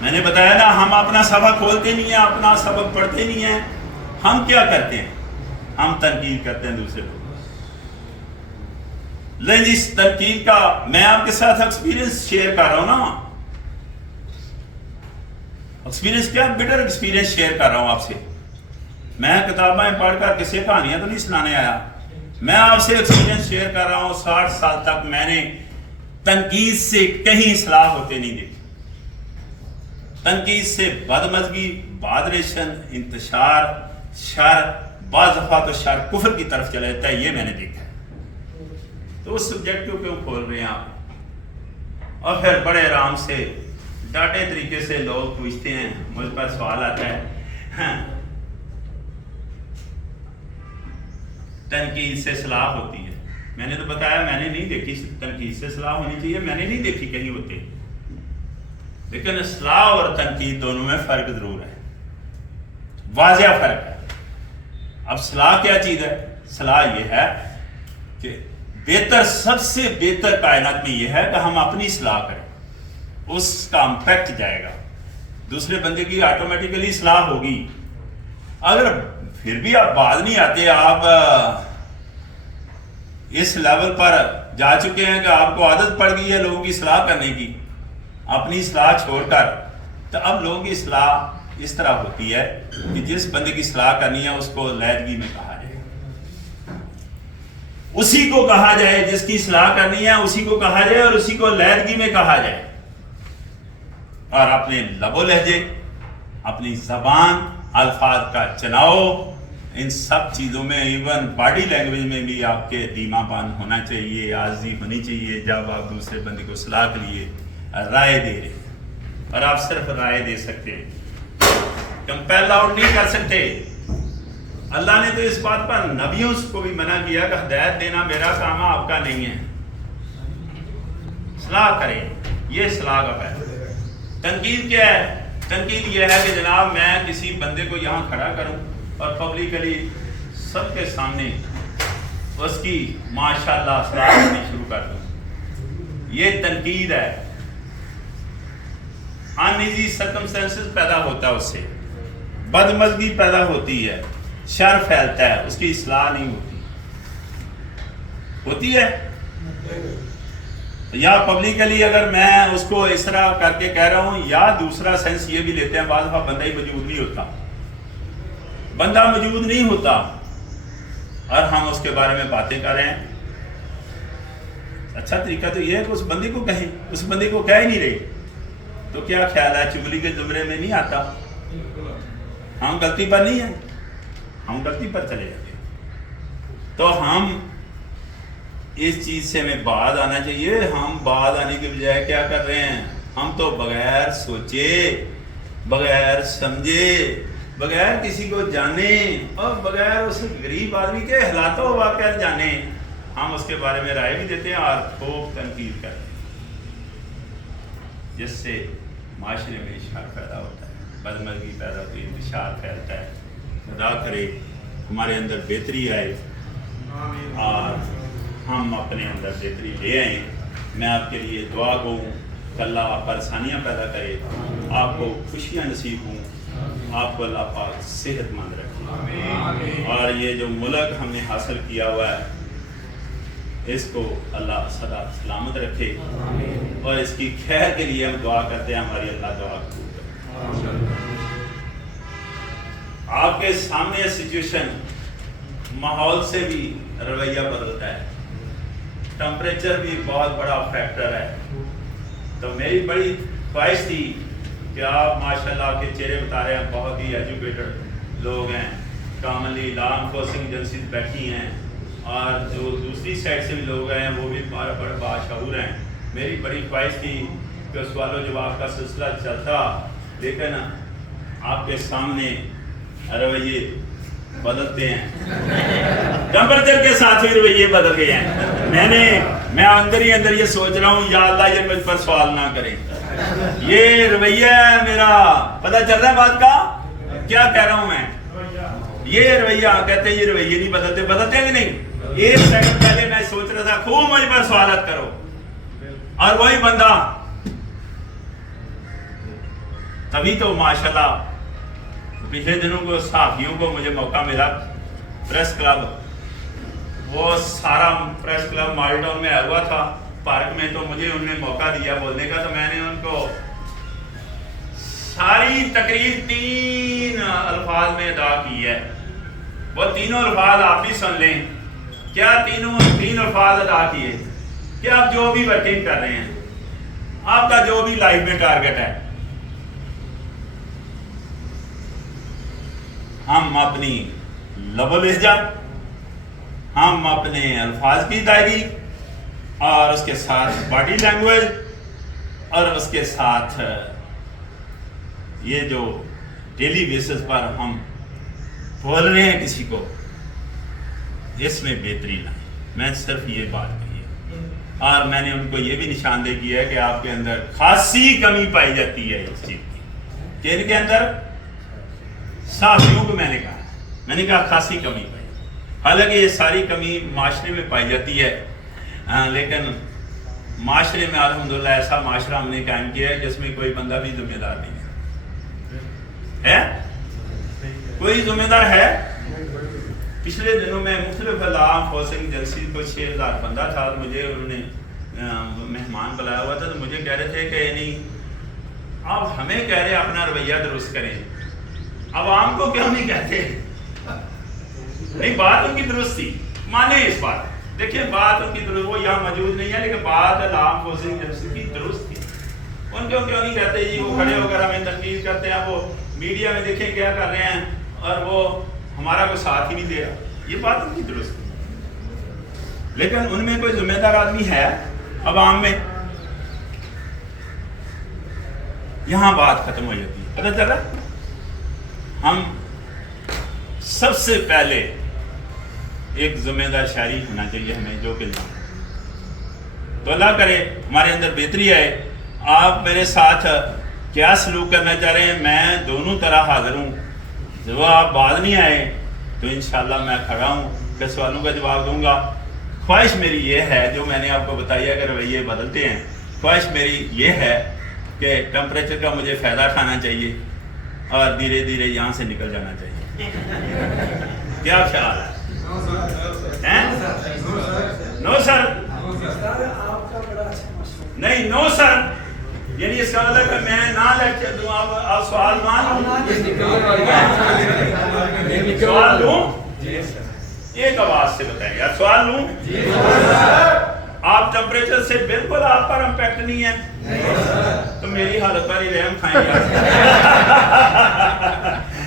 میں نے بتایا نا، ہم اپنا سبق کھولتے نہیں ہیں، اپنا سبق پڑھتے نہیں ہیں۔ ہم کیا کرتے ہیں؟ ہم تنقید کرتے ہیں دوسرے کو۔ لیکن اس تنقید کا میں آپ کے ساتھ ایکسپیرینس شیئر کر رہا ہوں نا، ایکسپیرینس کیا؟ بیٹر ایکسپیرینس شیئر کر رہا ہوں آپ سے۔ میں کتابیں پڑھ کر کسی کہانیاں تو نہیں سنانے آیا، میں آپ سے ایکسپیرینس شیئر کر رہا ہوں۔ 60 سال تک میں نے تنقید سے کہیں اصلاح ہوتے نہیں دیکھے۔ تنقید سے بدمزگی، بادریشن، انتشار، شر، بعض دفعہ تو شر کفر کی طرف چلا جاتا ہے، یہ میں نے دیکھا ہے۔ تو اس سبجیکٹ کو کیوں کھول رہے ہیں آپ؟ اور پھر بڑے آرام سے ڈاٹے طریقے سے لوگ پوچھتے ہیں، مجھ پر سوال آتا ہے تنقید سے اصلاح ہوتی ہے۔ میں نے تو بتایا میں نے نہیں دیکھی تنقید سے اصلاح ہونی چاہیے، میں نے نہیں دیکھی کہیں ہوتے، لیکن اصلاح اور تنقید دونوں میں فرق ضرور ہے، واضح فرق ہے۔ اب اصلاح کیا چیز ہے؟ اصلاح یہ ہے کہ بہتر، سب سے بہتر کائنات میں یہ ہے کہ ہم اپنی اصلاح کریں، اس کا امپیکٹ جائے گا، دوسرے بندے کی آٹومیٹیکلی اصلاح ہوگی۔ اگر پھر بھی آپ باز نہیں آتے، آپ اس لیول پر جا چکے ہیں کہ آپ کو عادت پڑ گئی ہے لوگوں کی اصلاح کرنے کی، اپنی اصلاح چھوڑ کر، تو اب لوگوں کی اصلاح اس طرح ہوتی ہے کہ جس بندے کی اصلاح کرنی ہے اس کو علیحدگی میں کہا جائے، اسی کو کہا جائے، جس کی اصلاح کرنی ہے اسی کو کہا جائے اور اسی کو علیحدگی میں کہا جائے، اور اپنے لب و لہجے، اپنی زبان، الفاظ کا چناؤ، ان سب چیزوں میں ایون باڈی لینگویج میں بھی آپ کے دھیما پان ہونا چاہیے، عاجزی ہونی چاہیے جب آپ دوسرے بندے کو صلاح کے لیے رائے دے رہے ہیں، اور آپ صرف رائے دے سکتے ہیں، کمپیل آؤٹ نہیں کر سکتے۔ اللہ نے تو اس بات پر نبیوں کو بھی منع کیا کہ ہدایت دینا میرا کام ہے، آپ کا نہیں ہے، صلاح کریں، یہ صلاح کا پہلو۔ تنقید کیا ہے؟ تنقید یہ ہے کہ جناب میں کسی بندے کو یہاں کھڑا کروں اور پبلکلی سب کے سامنے اس کی ماشاءاللہ صلاح کرنی شروع کر دوں، یہ تنقید ہے۔ انایزی سرکمسٹینسز پیدا ہوتا ہے، اس سے بدمزگی پیدا ہوتی ہے، شر پھیلتا ہے، اس کی اصلاح نہیں ہوتی ہے۔ یا پبلکلی اگر میں اس کو اس طرح کر کے کہہ رہا ہوں، یا دوسرا سینس یہ بھی لیتے ہیں بعض دفعہ بندہ ہی موجود نہیں ہوتا، بندہ موجود نہیں ہوتا اور ہم اس کے بارے میں باتیں کر رہے ہیں۔ اچھا طریقہ تو یہ ہے کہ اس بندے کو کہیں، اس بندے کو کہہ ہی نہیں رہے، تو کیا خیال ہے چغلی کے زمرے میں نہیں آتا؟ ہم غلطی پر نہیں ہیں، ہم غلطی پر چلے جاتے ہیں۔ تو ہم اس چیز سے ہمیں بعد آنا چاہیے۔ ہم بعد آنے کے بجائے کیا کر رہے ہیں؟ ہم تو بغیر سوچے، بغیر سمجھے، بغیر کسی کو جانے اور بغیر اس غریب آدمی کے حالات و واقعات جانے، ہم اس کے بارے میں رائے بھی دیتے ہیں اور خوب تنقید کرتے ہیں، جس سے معاشرے میں شر پیدا ہوتا ہے، بدمزگی پیدا ہوتی ہے، انتشار پھیلتا ہے۔ خدا کرے ہمارے اندر بہتری آئے اور ہم اپنے اندر بہتری لے آئیں۔ میں آپ کے لیے دعا گو کہ اللہ آپ پر آسانیاں پیدا کرے، آپ کو خوشیاں نصیب ہوں، آپ کو اللہ پاک صحت مند رکھے، اور یہ جو ملک ہم نے حاصل کیا ہوا ہے اس کو اللہ سدا سلامت رکھے، اور اس کی خیر کے لیے ہم دعا کرتے ہیں، ہماری اللہ دعا قبول کرے۔ آپ کے سامنے سچویشن ماحول سے بھی رویہ بدلتا ہے، ٹمپریچر بھی بہت بڑا فیکٹر ہے۔ تو میری بڑی خواہش تھی کہ آپ ماشاءاللہ آپ کے چہرے بتا رہے ہیں، بہت ہی ایجوکیٹڈ لوگ ہیں، کامنلی لا انفورسنگ ایجنسیز بیٹھی ہیں، اور جو دوسری سائڈ سے بھی لوگ ہیں وہ بھی بڑے باشعور ہیں۔ میری بڑی خواہش تھی کہ سوال و جواب کا سلسلہ چلتا، لیکن آپ کے سامنے رویے بدلتے ہیں، ٹمپریچر کے ساتھ بھی رویے بدل گئے ہیں۔ میں اندر ہی اندر یہ سوچ رہا ہوں، یا اللہ یہ مجھ پر سوال نہ کریں، یہ رویہ ہے میرا، پتہ چل رہا ہے بات کا کیا کہہ رہا ہوں میں؟ یہ رویہ کہتے ہیں، یہ رویے نہیں بدلتے، بدلتے ہیں کہ نہیں؟ ایک سیکنڈ پہلے میں سوچ رہا تھا خوب مجھ پر سوالات کرو، اور وہی بندہ تبھی تو ماشاءاللہ پچھلے دنوں کو صحافیوں کو مجھے موقع ملا، پریس کلب، وہ سارا پریس کلب مال ٹاؤن میں آیا ہوا تھا پارک میں، تو مجھے انہوں نے موقع دیا بولنے کا، تو میں نے ان کو ساری تقریر 3 الفاظ میں ادا کی ہے۔ وہ تینوں الفاظ آپ بھی سن لیں، کیا 3 الفاظ ادا کیے کہ آپ جو بھی ورکنگ کر رہے ہیں، آپ کا جو بھی لائف میں ٹارگٹ ہے، ہم اپنی لب و لہجہ، ہم اپنے الفاظ کی ادائیگی، اور اس کے ساتھ باڈی لینگویج، اور اس کے ساتھ یہ جو ڈیلی بیسس پر ہم بول رہے ہیں کسی کو، اس میں بہتری لائیں۔ میں صرف یہ بات کہی ہے، اور میں نے ان کو یہ بھی نشاندہی کی ہے کہ آپ کے اندر خاصی کمی پائی جاتی ہے اس چیز کی، کہ ان کے اندر صحافیوں کو میں نے کہا خاصی کمی پائی، حالانکہ یہ ساری کمی معاشرے میں پائی جاتی ہے، لیکن معاشرے میں الحمدللہ ایسا معاشرہ ہم نے قائم کیا ہے جس میں کوئی بندہ بھی ذمہ دار نہیں ہے، کوئی ذمہ دار ہے؟ پچھلے دنوں میں مختلف لا انفورسنگ ایجنسی کو 6000 بندہ تھا، مجھے انہوں نے مہمان بلایا ہوا تھا، تو مجھے کہہ رہے تھے کہ نہیں آپ ہمیں کہہ رہے اپنا رویہ درست کریں، عوام کو کیوں نہیں کہتے؟ نہیں، بات ان کی درست تھی، مانیں اس بات، دیکھیں بات ان کی درست، وہ یہاں موجود نہیں ہے لیکن بات لا انفورسنگ ایجنسی کی درست تھی۔ ان کو کیوں نہیں کہتے جی؟ وہ کھڑے ہو کر ہمیں تنقید کرتے ہیں، وہ میڈیا میں دیکھیں کیا کر رہے ہیں، اور وہ ہمارا کوئی ساتھ ہی نہیں دے رہا، یہ بات ان کی درست ہے، لیکن ان میں کوئی ذمہ دار آدمی ہے عوام میں؟ یہاں بات ختم ہو جاتی ہے. پتہ چلا ہم سب سے پہلے ایک ذمہ دار شاعری ہونا چاہیے ہمیں، جو کہ تو اللہ کرے ہمارے اندر بہتری آئے. آپ میرے ساتھ کیا سلوک کرنا چاہ رہے ہیں، میں دونوں طرح حاضر ہوں. جب آپ بعد نہیں آئے تو انشاءاللہ میں کھڑا ہوں کہ سوالوں کا جواب دوں گا. خواہش میری یہ ہے، جو میں نے آپ کو بتایا کہ رویے بدلتے ہیں، خواہش میری یہ ہے کہ ٹمپریچر کا مجھے فائدہ اٹھانا چاہیے اور دھیرے دھیرے یہاں سے نکل جانا چاہیے. کیا خیال ہے؟ نو سر، نہیں نو سر، یعنی اس کا مطلب کہ میں نہ لیکچر دوں، آپ سوال مان لوں، سوال لوں، ایک آواز سے بتائیں یار، سوال لوں؟ آپ ٹمپریچر سے بالکل آپ پر امپیکٹ نہیں ہے تو میری حالت پر ہی رحم کھائیں یار.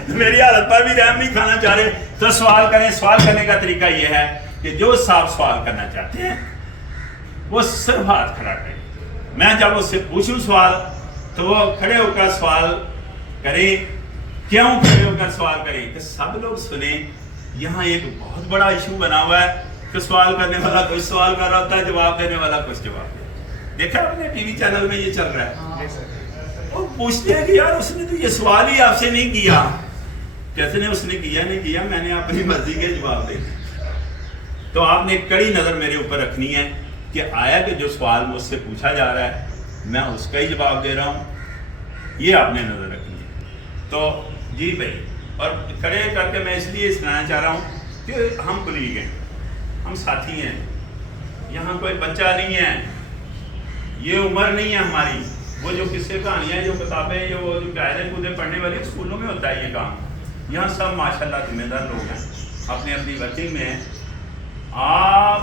میری حالت پر بھی رحم نہیں کھانا چاہ رہے تو سوال کریں. سوال کرنے کا طریقہ یہ ہے کہ جو صاحب سوال کرنا چاہتے ہیں وہ صرف ہاتھ کھڑا کریں. میں جب اس سے پوچھوں سوال تو وہ کھڑے ہو کر سوال کریں. کیوں کھڑے ہو کر سوال کریں؟ کہ سب لوگ سنیں. یہاں ایک بہت بڑا ایشو بنا ہوا ہے کہ سوال کرنے والا کچھ سوال کر رہا ہوتا ہے، جواب دینے والا کچھ جواب دے. دیکھا آپ نے ٹی وی چینل میں یہ چل رہا ہے، وہ پوچھتے ہیں کہ یار اس نے تو یہ سوال ہی آپ سے نہیں کیا. کہتے ہیں اس نے کیا نہیں کیا، میں نے اپنی مرضی کے جواب دے. تو آپ نے کڑی نظر میرے اوپر رکھنی ہے کہ آیا کہ جو سوال مجھ سے پوچھا جا رہا ہے میں اس کا ہی جواب دے رہا ہوں، یہ آپ نے نظر رکھنی ہے. تو جی بھائی، اور کھڑے کر کے میں اس لیے سنانا چاہ رہا ہوں کہ ہم کلیگ ہیں، ہم ساتھی ہیں، یہاں کوئی بچہ نہیں ہے، یہ عمر نہیں ہے ہماری. وہ جو قصے کہانیاں، جو کتابیں، جو قاعدے کودے پڑھنے والی اسکولوں میں ہوتا ہے یہ کام. یہاں سب ماشاءاللہ ذمہ دار لوگ ہیں، اپنی اپنی ورکنگ میں ہیں. آپ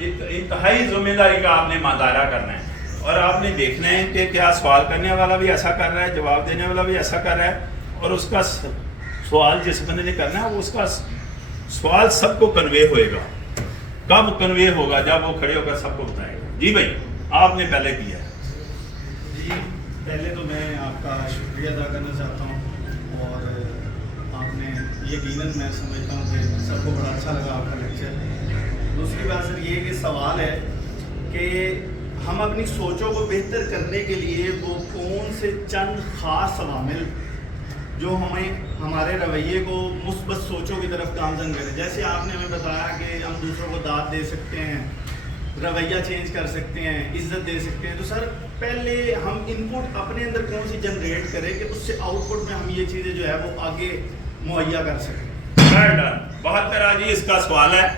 انتہائی ذمہ داری کا آپ نے مظاہرہ کرنا ہے اور آپ نے دیکھنا ہے کہ کیا سوال کرنے والا بھی ایسا کر رہا ہے، جواب دینے والا بھی ایسا کر رہا ہے، اور اس کا سوال جس بندے نے کرنا ہے وہ اس کا سوال سب کو کنوے ہوئے گا. کب کنوے ہوگا؟ جب وہ کھڑے ہو کر سب کو بتائے گا. جی بھائی، آپ نے پہلے کیا ہے. جی پہلے تو میں آپ کا شکریہ ادا کرنا چاہتا ہوں، اور آپ نے یقیناً میں سمجھتا ہوں کہ سب کو بڑا اچھا لگا آپ کا لیکچر. دوسری بات سر یہ کہ سوال ہے کہ ہم اپنی سوچوں کو بہتر کرنے کے لیے وہ کون سے چند خاص عوامل جو ہمیں ہمارے رویے کو مثبت سوچوں کی طرف گامزن کریں. جیسے آپ نے ہمیں بتایا کہ ہم دوسروں کو داد دے سکتے ہیں، رویہ چینج کر سکتے ہیں، عزت دے سکتے ہیں. تو سر پہلے ہم ان پٹ اپنے اندر کون سی جنریٹ کریں کہ اس سے آؤٹ پٹ میں ہم یہ چیزیں جو ہے وہ آگے مہیا کر سکیں. بہت طرح جی اس کا سوال ہے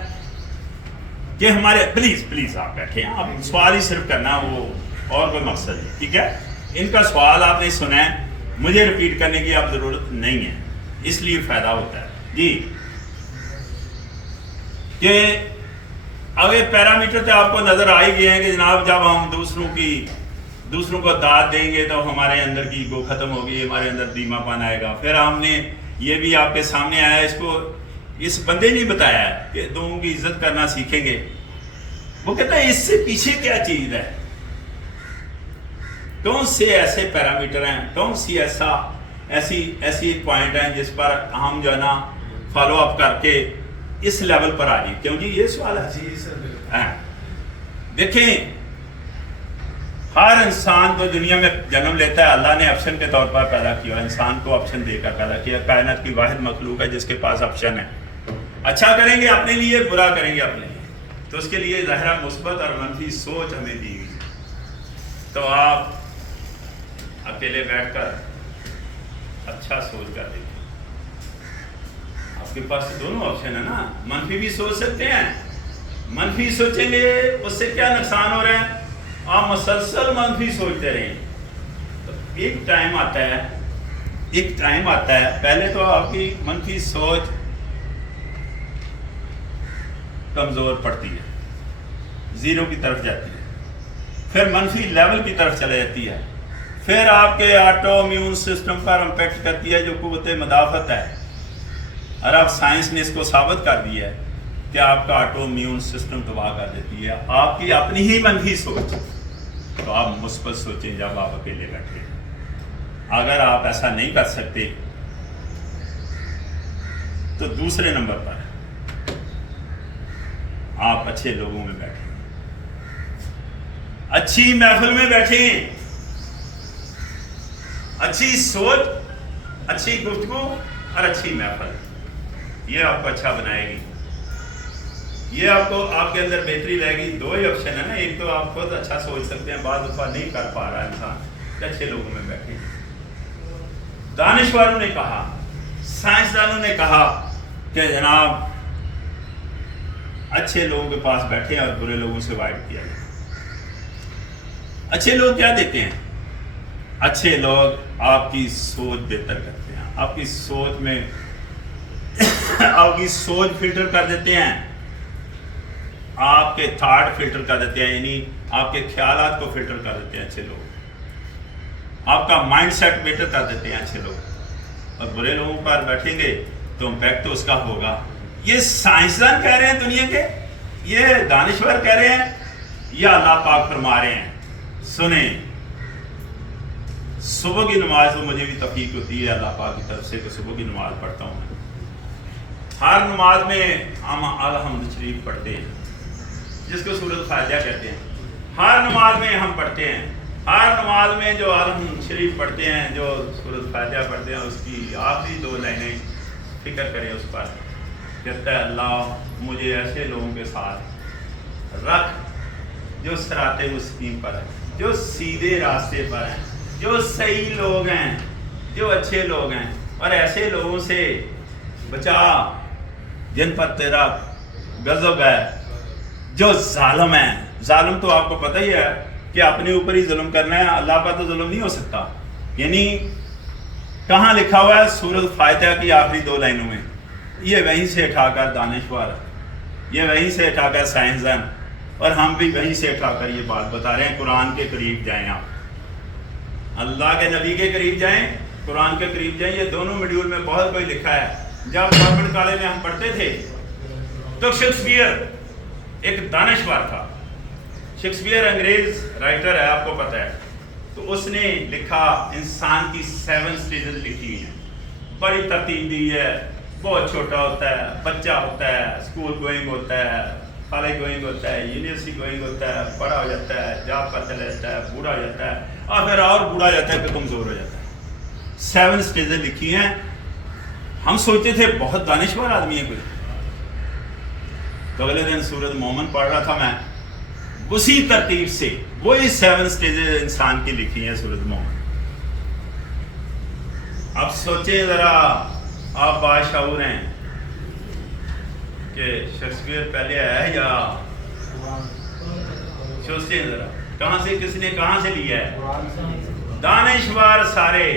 کہ ہمارے پلیز آپ بیٹھے ہیں، آپ سوال ہی صرف کرنا، وہ اور کوئی مقصد نہیں. ٹھیک ہے، ان کا سوال آپ نے سنا ہے، مجھے ریپیٹ کرنے کی اب ضرورت نہیں ہے، اس لیے فائدہ ہوتا ہے. جی کہ اگر پیرامیٹر تو آپ کو نظر آ ہی گئے ہیں کہ جناب جب ہم دوسروں کو داد دیں گے تو ہمارے اندر کی ایگو ختم ہوگی، ہمارے اندر دیما پان آئے گا. پھر ہم نے یہ بھی آپ کے سامنے آیا، اس بندے نے بتایا ہے کہ دوسروں کی عزت کرنا سیکھیں گے. وہ کہتا ہے اس سے پیچھے کیا چیز ہے، کون سے ایسے پیرامیٹر ہیں، کون سی ایسی پوائنٹ ہیں جس پر ہم جو ہے نا فالو اپ کر کے اس لیول پر آ جائیں. کیوں جی یہ سوال ہے. جی سر دیکھیں، ہر انسان تو دنیا میں جنم لیتا ہے، اللہ نے آپشن کے طور پر پیدا کیا، انسان کو آپشن دے کر پیدا کیا. کائنات کی واحد مخلوق ہے جس کے پاس آپشن ہے. اچھا کریں گے اپنے لیے، برا کریں گے اپنے لیے، تو اس کے لیے ظاہرہ مثبت اور منفی سوچ ہمیں دی گئی. تو آپ اکیلے بیٹھ کر اچھا سوچ کر دیکھیں. آپ کے پاس دونوں آپشن ہے نا، منفی بھی سوچ سکتے ہیں. منفی سوچیں گے اس سے کیا نقصان ہو رہا ہے؟ آپ مسلسل منفی سوچتے رہیں تو ایک ٹائم آتا ہے پہلے تو آپ کی منفی سوچ کمزور پڑتی ہے، زیرو کی طرف جاتی ہے، پھر منفی لیول کی طرف چلے جاتی ہے، پھر آپ کے آٹو امیون سسٹم پر امپیکٹ کرتی ہے جو قوت مدافعت ہے. اور اب سائنس نے اس کو ثابت کر دیا ہے کہ آپ کا آٹو امیون سسٹم تباہ کر دیتی ہے آپ کی اپنی ہی منفی سوچ. تو آپ مثبت سوچیں جب آپ اکیلے بیٹھے. اگر آپ ایسا نہیں کر سکتے تو دوسرے نمبر پر آپ اچھے لوگوں میں بیٹھیں, اچھی محفل میں بیٹھیں, اچھی سوچ, اچھی گفتگو اور اچھی محفل, یہ آپ کو اچھا بنائے گی, یہ آپ کو آپ کے اندر بہتری لائے گی. دو ہی آپشن ہے نا, ایک تو آپ خود اچھا سوچ سکتے ہیں, بعض دفعہ نہیں کر پا رہا انسان, اچھے لوگوں میں بیٹھے. دانشوروں نے کہا, سائنسدانوں نے کہا کہ جناب اچھے لوگوں کے پاس بیٹھے اور برے لوگوں سے وائڈ کیا جائے. اچھے لوگ کیا دیتے ہیں؟ اچھے لوگ آپ کی سوچ بہتر کرتے ہیں, آپ کی سوچ میں آپ کی سوچ فلٹر کر دیتے ہیں, آپ کے تھاٹ فلٹر کر دیتے ہیں, یعنی آپ کے خیالات کو فلٹر کر دیتے ہیں اچھے لوگ, آپ کا مائنڈ سیٹ بہتر کر دیتے ہیں اچھے لوگ. اور برے لوگوں پر بیٹھیں گے تو امپیکٹ تو اس کا ہوگا. یہ سائنسدان کہہ رہے ہیں دنیا کے, یہ دانشور کہہ رہے ہیں, یا اللہ پاک فرما رہے ہیں؟ سنیں, صبح کی نماز تو مجھے بھی توفیق ہوتی ہے اللہ پاک کی طرف سے کہ صبح کی نماز پڑھتا ہوں میں. ہر نماز میں ہم الحمد شریف پڑھتے ہیں جس کو سورۃ فاتحہ کہتے ہیں. ہر نماز میں ہم پڑھتے ہیں, ہر نماز میں جو الحمد شریف پڑھتے ہیں, جو سورۃ فاتحہ پڑھتے ہیں, اس کی آخری 2 لائنیں فکر کریں اس پر. کہتا ہے اللہ مجھے ایسے لوگوں کے ساتھ رکھ جو صراط مستقیم پر ہیں, جو سیدھے راستے پر ہیں, جو صحیح لوگ ہیں, جو اچھے لوگ ہیں, اور ایسے لوگوں سے بچا جن پر تیرا غضب ہے, جو ظالم ہیں. ظالم تو آپ کو پتہ ہی ہے کہ اپنے اوپر ہی ظلم کرنا ہے, اللہ پر تو ظلم نہیں ہو سکتا. یعنی کہاں لکھا ہوا ہے؟ سورۃ فاتحہ کی آخری 2 لائنوں میں. یہ وہیں سے اٹھا کر دانشور, یہ وہیں سے اٹھا کر سائنسدان, اور ہم بھی وہیں سے اٹھا کر یہ بات بتا رہے ہیں. قرآن کے قریب جائیں, آپ اللہ کے نبی کے قریب جائیں, قرآن کے قریب جائیں. یہ دونوں میڈیول میں بہت کوئی لکھا ہے. جب گورنمنٹ کالج میں ہم پڑھتے تھے تو شیکسپیئر ایک دانشور تھا. شیکسپیئر انگریز رائٹر ہے, آپ کو پتہ ہے. تو اس نے لکھا, انسان کی 7 سٹیجز لکھی ہیں, بڑی ترتیب دی ہے. بہت چھوٹا ہوتا ہے, بچہ ہوتا ہے, اسکول گوئنگ ہوتا ہے, کالج گوئنگ ہوتا ہے, یونیورسٹی گوئنگ ہوتا ہے, بڑا ہو جاتا ہے, جاب پر چلا جاتا ہے, بوڑھا ہو جاتا ہے, اور پھر اور بوڑھا ہو جاتا ہے کہ کمزور ہو جاتا ہے. 7 سٹیجز لکھی ہیں. ہم سوچتے تھے بہت دانشور آدمی ہے کوئی. تو اگلے دن سورۃ مومن پڑھ رہا تھا میں, اسی ترتیب سے وہی 7 سٹیجز انسان کی لکھی ہیں سورۃ مومن. اب سوچیں ذرا, آپ باشعور ہیں کہ شیکسپیئر پہلے آیا ہے یا سوچیں ذرا, کہاں سے, کس نے کہاں سے لیا ہے؟ دانشور سارے.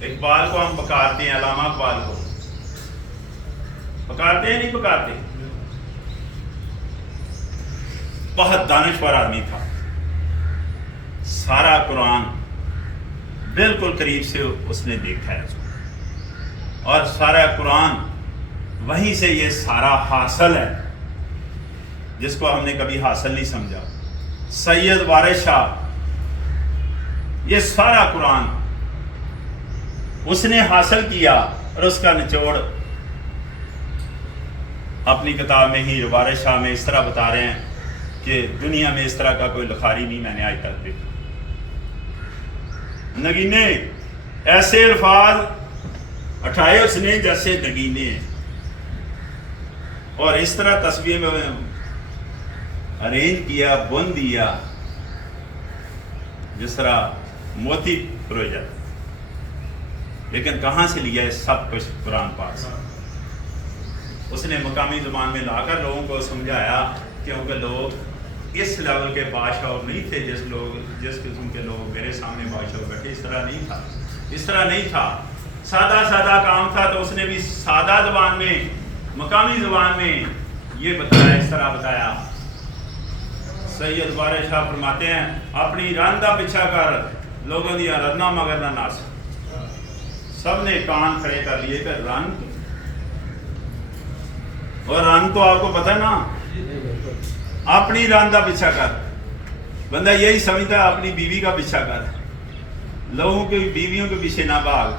اقبال کو ہم پکارتے ہیں, علامہ اقبال کو پکارتے ہیں, نہیں پکارتے؟ بہت دانشور آدمی تھا. سارا قرآن بالکل قریب سے اس نے دیکھا ہے, اور سارا قرآن وہیں سے یہ سارا حاصل ہے جس کو ہم نے کبھی حاصل نہیں سمجھا. سید وارث شاہ, یہ سارا قرآن اس نے حاصل کیا, اور اس کا نچوڑ اپنی کتاب میں ہی وارث شاہ میں اس طرح بتا رہے ہیں کہ دنیا میں اس طرح کا کوئی لکھاری نہیں میں نے آج تک دیکھا. نگینے, ایسے الفاظ اٹھائے اس نے جیسے نگینے ہیں, اور اس طرح تصویر میں ارینج کیا, بن دیا جس طرح موتی پرویا جاتا. لیکن کہاں سے لیا ہے سب کچھ؟ قرآن پاک سے. اس نے مقامی زبان میں لا کر لوگوں کو سمجھایا, کیونکہ لوگ اس لیول کے بادشاہ نہیں تھے جس قسم کے لوگ میرے سامنے بادشاہ بیٹھے. اس طرح نہیں تھا, اس طرح نہیں تھا. سادہ سادہ کام تھا, تو اس نے بھی سادہ زبان میں, مقامی زبان میں یہ بتایا, اس طرح بتایا. سید وارث شاہ فرماتے ہیں, اپنی راندہ پچھا کر لوگوں دیا رنہ مگر نہ ناس. سب نے کان کھڑے کر لیے کہ رن اور رن تو آپ کو پتہ ہے نا، اپنی رن کا پیچھا کر. بندہ یہی سمجھتا ہے اپنی بیوی کا پیچھا کر، لوگوں کی بیویوں کے پیچھے نہ بھاگ.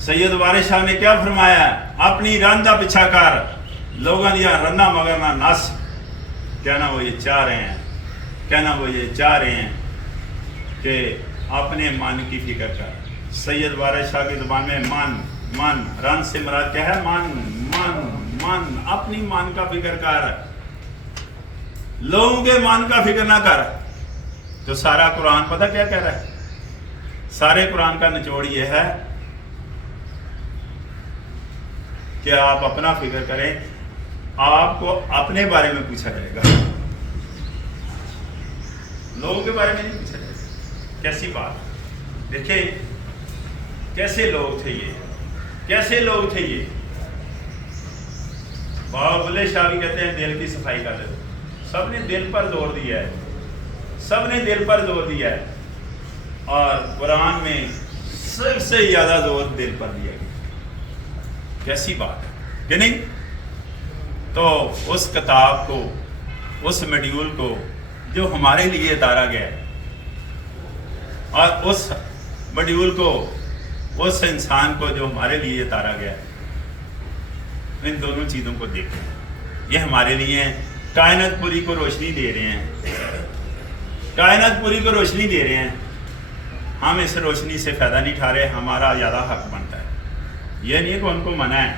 سید وارث شاہ نے کیا فرمایا ہے؟ اپنی رن کا پیچھا کر، لوگوں دیا رنا مگر نہ نس. کہنا وہ یہ چاہ رہے ہیں، کہنا وہ یہ چاہ رہے ہیں کہ اپنے من کی فکر کر. سید وارث شاہ کی زبان میں من رن سے مراد کیا ہے؟ من اپنی من کا فکر کر، لوگوں کے من کا فکر نہ کر. تو سارا قرآن پتہ کیا کہہ رہا ہے؟ سارے قرآن کا نچوڑ یہ ہے کہ آپ اپنا فکر کریں، آپ کو اپنے بارے میں پوچھا جائے گا، لوگوں کے بارے میں نہیں پوچھا جائے گا. کیسی بات! دیکھیں کیسے لوگ تھے یہ، کیسے لوگ تھے یہ. بابا بلے شاہ بھی کہتے ہیں دل کی صفائی کر دو. سب نے دل پر زور دیا ہے، سب نے دل پر زور دیا ہے، اور قرآن میں سب سے زیادہ زور دل پر دیا گیا. کیسی بات ہے کہ نہیں؟ تو اس کتاب کو، اس میڈیول کو جو ہمارے لیے اتارا گیا ہے، اور اس میڈیول کو، اس انسان کو جو ہمارے لیے اتارا گیا ہے، ان دونوں چیزوں کو دیکھیں. یہ ہمارے لیے کائنات پوری کو روشنی دے رہے ہیں، کائنات پوری کو روشنی دے رہے ہیں. ہم اس روشنی سے فائدہ نہیں اٹھا رہے، ہمارا زیادہ حق بنتا ہے. یہ نہیں کہ ان کو منع ہے.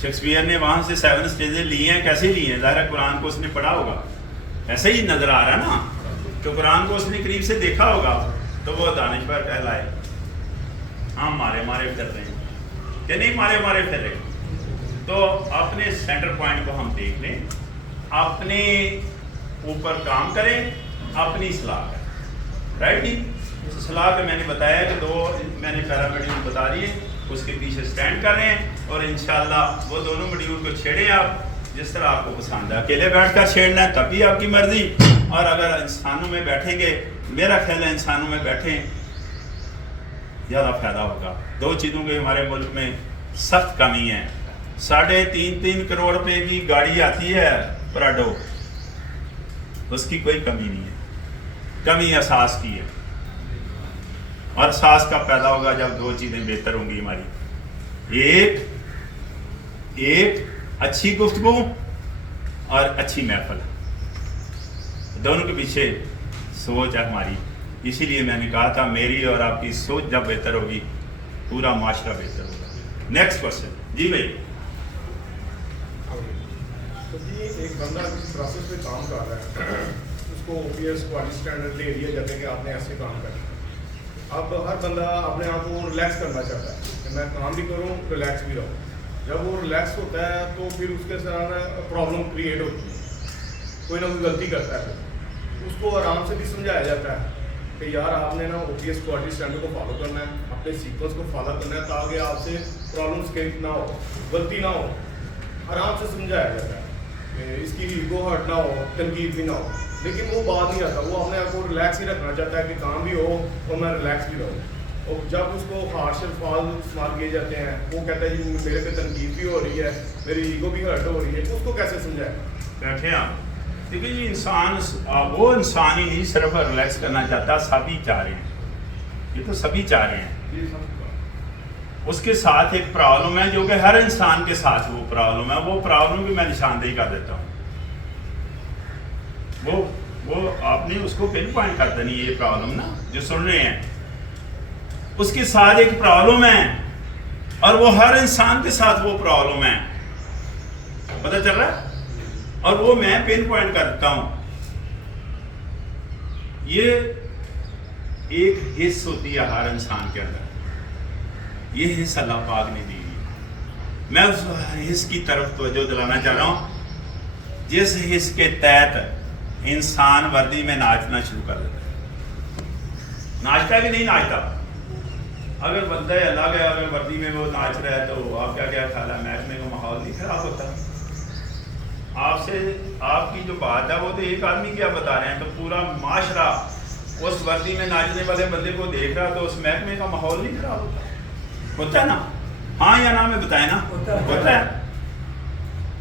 شیکسپیئر نے وہاں سے 7 اسٹیجز لی ہیں. کیسے لی ہیں؟ ظاہر قرآن کو اس نے پڑھا ہوگا، ایسے ہی نظر آ رہا نا کہ قرآن کو اس نے قریب سے دیکھا ہوگا تو وہ دانشور کہلائے. ہم مارے پھر رہے ہیں کہ نہیں مارے پھر رہے. تو اپنے سینٹر پوائنٹ کو ہم دیکھ لیں، اپنے اوپر کام کریں، اپنی اصلاح کریں. رائٹ نہیں؟ اصلاح کا میں نے بتایا کہ 2 میں نے پیرا میڈیول بتا دیے، اس کے پیچھے سٹینڈ کر رہے ہیں، اور انشاءاللہ وہ دونوں میڈیول کو چھیڑیں آپ جس طرح آپ کو پسند ہے. اکیلے بیٹھ کر چھیڑنا ہے تب بھی آپ کی مرضی، اور اگر انسانوں میں بیٹھیں گے، میرا خیال ہے انسانوں میں بیٹھیں زیادہ فائدہ ہوگا. 2 چیزوں کی ہمارے ملک میں سخت کمی ہے. 3.5 کروڑ روپے کی گاڑی آتی ہے پراڈو، اس کی کوئی کمی نہیں ہے. کمی احساس کی ہے، اور احساس کا پیدا ہوگا جب 2 چیزیں بہتر ہوں گی ہماری. ایک اچھی گفتگو اور اچھی محفل، دونوں کے پیچھے سوچ ہے ہماری. اسی لیے میں نے کہا تھا میری اور آپ کی سوچ جب بہتر ہوگی پورا معاشرہ بہتر ہوگا. Next question. جی بھائی. تو جی ایک بندہ کسی پروسیس پہ کام کر رہا ہے، اس کو OPS کوالٹی اسٹینڈرڈ دے دیا جاتا ہے کہ آپ نے ایسے کام کرنا ہے. اب ہر بندہ اپنے آپ کو ریلیکس کرنا چاہتا ہے کہ میں کام بھی کروں، ریلیکس بھی رہوں. جب وہ ریلیکس ہوتا ہے تو پھر اس کے ساتھ پرابلم کریٹ ہوتی ہے، کوئی نہ کوئی غلطی کرتا ہے. اس کو آرام سے بھی سمجھایا جاتا ہے کہ یار آپ نے نا OPS کوالٹی اسٹینڈرڈ کو فالو کرنا ہے، اپنے سیکوینس کو فالو کرنا ہے تاکہ آپ سے پرابلمس کریٹ نہ ہو، غلطی نہ ہو. آرام سے سمجھایا جاتا ہے کہ اس کی ایگو ہرٹ نہ ہو، تنقید بھی نہ ہو. لیکن وہ بات نہیں آتا، وہ اپنے آپ کو ریلیکس ہی رکھنا چاہتا ہے کہ کام بھی ہو اور میں ریلیکس بھی رہوں. اور جب اس کو ہارش الفاظ استعمال کیے جاتے ہیں، وہ کہتا ہے جی میرے پہ تنقید بھی ہو رہی ہے، میری ایگو بھی ہرٹ ہو رہی ہے، اس کو کیسے سمجھائے؟ بیٹھے آپ دیکھیں جی، انسان وہ انسان ہی نہیں صرف ریلیکس کرنا چاہتا، سبھی چاہ رہے ہیں. یہ تو سبھی چاہ رہے ہیں. اس کے ساتھ ایک پرابلم ہے جو کہ ہر انسان کے ساتھ وہ پرابلم ہے. وہ پرابلم بھی میں نشاندہی کر دیتا ہوں. وہ آپ نے اس کو پن پوائنٹ کر دینی. یہ پرابلم نا جو سن رہے ہیں، اس کے ساتھ ایک پرابلم ہے، اور وہ ہر انسان کے ساتھ وہ پرابلم ہے. پتہ چل رہا ہے؟ اور وہ میں پن پوائنٹ کرتا ہوں. یہ ایک حص ہوتی ہے ہر انسان کے اندر. یہ حص اللہ پاک نے دی. میں اس حص کی طرف توجہ دلانا چاہ رہا ہوں جس حص کے تحت انسان وردی میں ناچنا شروع کر دیتا ہے. ناچتا بھی نہیں ناچتا. اگر بندہ اللہ گیا اگر وردی میں وہ ناچ رہا ہے تو آپ کیا خیال ہے؟ محکمے کا ماحول نہیں خراب ہوتا؟ آپ کی جو بات ہے وہ تو ایک آدمی کی آپ بتا رہے ہیں، تو پورا معاشرہ اس وردی میں ناچنے والے بندے کو دیکھ رہا تو اس محکمے کا ماحول نہیں خراب ہوتا؟ ہوتا ہے نا؟ ہاں یا نہ میں بتائیں نا؟ ہوتا ہے.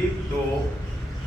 1-2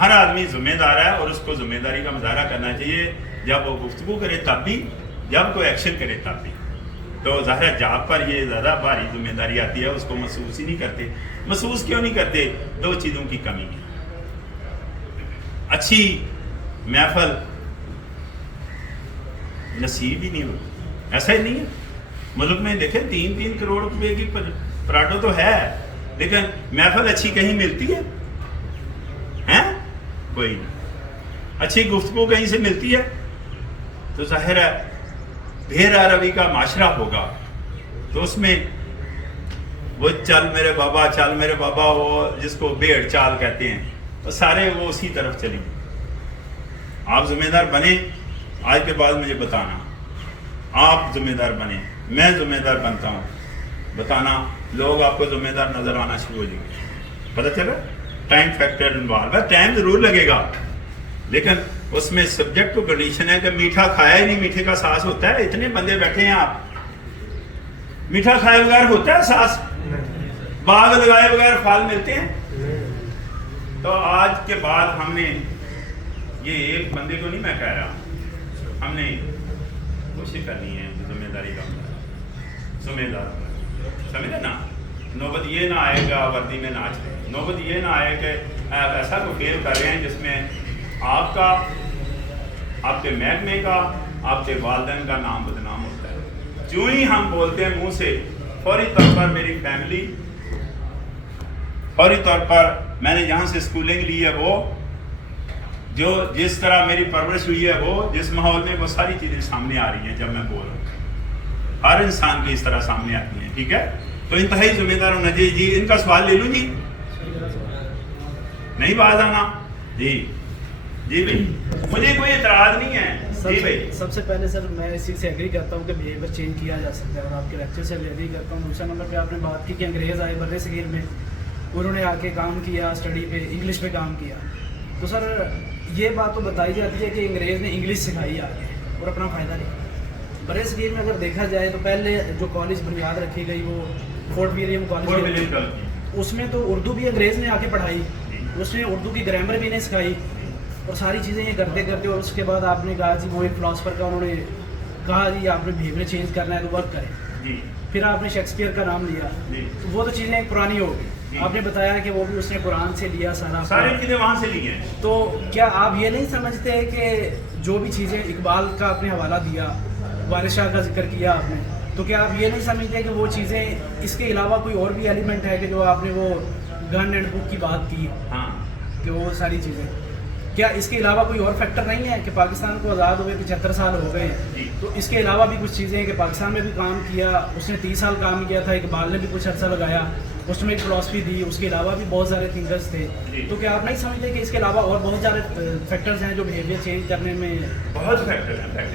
ہر آدمی ذمہ دار ہے اور اس کو ذمہ داری کا مظاہرہ کرنا چاہیے، جب وہ گفتگو کرے تب بھی، جب کوئی ایکشن کرے تب بھی۔ تو ظاہر جاب پر یہ زیادہ بھاری ذمہ داری آتی ہے، اس کو محسوس ہی نہیں کرتے۔ محسوس کیوں نہیں کرتے؟ دو چیزوں کی کمی ہے، اچھی محفل نصیب ہی نہیں ہوتی، ایسا ہی نہیں ہے۔ ملک میں دیکھیں 3-3 کروڑ روپے کی پراٹو تو ہے، لیکن محفل اچھی کہیں ملتی ہے؟ کوئی نہیں۔ اچھی گفتگو کہیں سے ملتی ہے؟ تو ظاہر ہے ڈھیر روی کا معاشرہ ہوگا، تو اس میں وہ چل میرے بابا وہ جس کو بھیڑ چال کہتے ہیں، وہ سارے وہ اسی طرف چلیں گے۔ آپ ذمہ دار بنیں، آج کے بعد مجھے بتانا، آپ ذمہ دار بنیں، میں ذمہ دار بنتا ہوں، بتانا، لوگ آپ کو ذمہ دار نظر آنا شروع ہو جائیں گے۔ پتہ چلا؟ ٹائم فیکٹر انوالو ہے، ٹائم ضرور لگے گا، لیکن اس میں سبجیکٹ کو کنڈیشن ہے کہ میٹھا کھایا ہی نہیں، میٹھے کا ساس ہوتا ہے؟ اتنے بندے بیٹھے ہیں، آپ میٹھا کھائے بغیر ہوتا ہے ساس؟ باغ لگائے بغیر پھل ملتے ہیں؟ تو آج کے بعد ہم نے یہ ایک بندے کو نہیں میں کہہ رہا، ہم نے کوشش کرنی ہے ذمہ داری کا، ذمہ دار سمجھے نا۔ نوبت یہ نہ آئے گا وردی میں ناچ رہے، نوبت یہ نہ آئے کہ آپ ایسا کو فیل کر رہے ہیں جس میں آپ کا، آپ کے محکمے کا، آپ کے والدین کا نام بدنام ہوتا ہے۔ جو ہی ہم بولتے ہیں منہ سے، فوری طور پر میری فیملی، فوری طور پر میں نے جہاں سے اسکولنگ لی ہے وہ، جو جس طرح میری پرورش ہوئی ہے وہ، جس ماحول میں، وہ ساری چیزیں سامنے آ رہی ہیں جب میں بول رہا ہوں۔ ہر انسان کی اس طرح سامنے آتی ہیں، ٹھیک ہے؟ تو انتہائی ذمہ دار ہونا چاہیے۔ جی ان کا سوال لے لوں جی، نہیں باز آنا جی؟ جی بھائی مجھے کوئی اعتراض نہیں ہے جی بھائی۔ سب سے پہلے سر میں اس چیز سے ایگری کرتا ہوں کہ بیہیویئر چینج کیا جا سکتا ہے، اور آپ کے لیکچر سے بھی ایگری کرتا ہوں۔ دوسرا نمبر پہ آپ نے بات کی کہ انگریز آئے بر صغیر میں، انہوں نے آ کے کام کیا، اسٹڈی پہ انگلش پہ کام کیا، تو سر یہ بات تو بتائی جاتی ہے کہ انگریز نے انگلش سکھائی آگے اور اپنا فائدہ لیا۔ بر صغیر میں اگر دیکھا جائے تو پہلے جو کالج بنیاد رکھی گئی وہ فورٹ ولیم کالج، اس میں تو اردو بھی انگریز نے آ کے پڑھائی، اس میں اردو کی گرامر بھی نہیں سکھائی اور ساری چیزیں یہ کرتے کرتے، اور اس کے بعد آپ نے کہا جی وہ ایک فلاسفر کا انہوں نے کہا جی آپ نے بیہیویئر چینج کرنا ہے تو ورک کریں، پھر آپ نے شیکسپیئر کا نام لیا، تو وہ تو چیزیں پرانی ہو گئی۔ آپ نے بتایا کہ وہ بھی اس نے قرآن سے لیا، ساری چیزیں وہاں سے لی ہیں۔ تو کیا آپ یہ نہیں سمجھتے کہ جو بھی چیزیں اقبال کا آپ نے حوالہ دیا، وارث شاہ کا ذکر کیا آپ نے، تو کیا آپ یہ نہیں سمجھتے کہ وہ چیزیں اس کے علاوہ کوئی اور بھی ایلیمنٹ ہے کہ جو آپ نے وہ گن اینڈ بک کی بات کی، ہاں، کہ وہ ساری چیزیں، کیا اس کے علاوہ کوئی اور فیکٹر نہیں ہے کہ پاکستان کو آزاد ہوئے 75 سال ہو گئے ہیں، تو اس کے علاوہ بھی کچھ چیزیں ہیں کہ پاکستان میں بھی کام کیا، اس نے 30 سال کام کیا تھا، اقبال نے بھی کچھ عرصہ لگایا، اس میں ایک فلاسفی دی، اس کے علاوہ بھی بہت سارے تھنکرز تھے، تو کیا آپ نہیں سمجھتے کہ اس کے علاوہ اور بہت سارے فیکٹرز ہیں جو بیہیویئر چینج کرنے میں؟ بہت فیکٹر ہیں،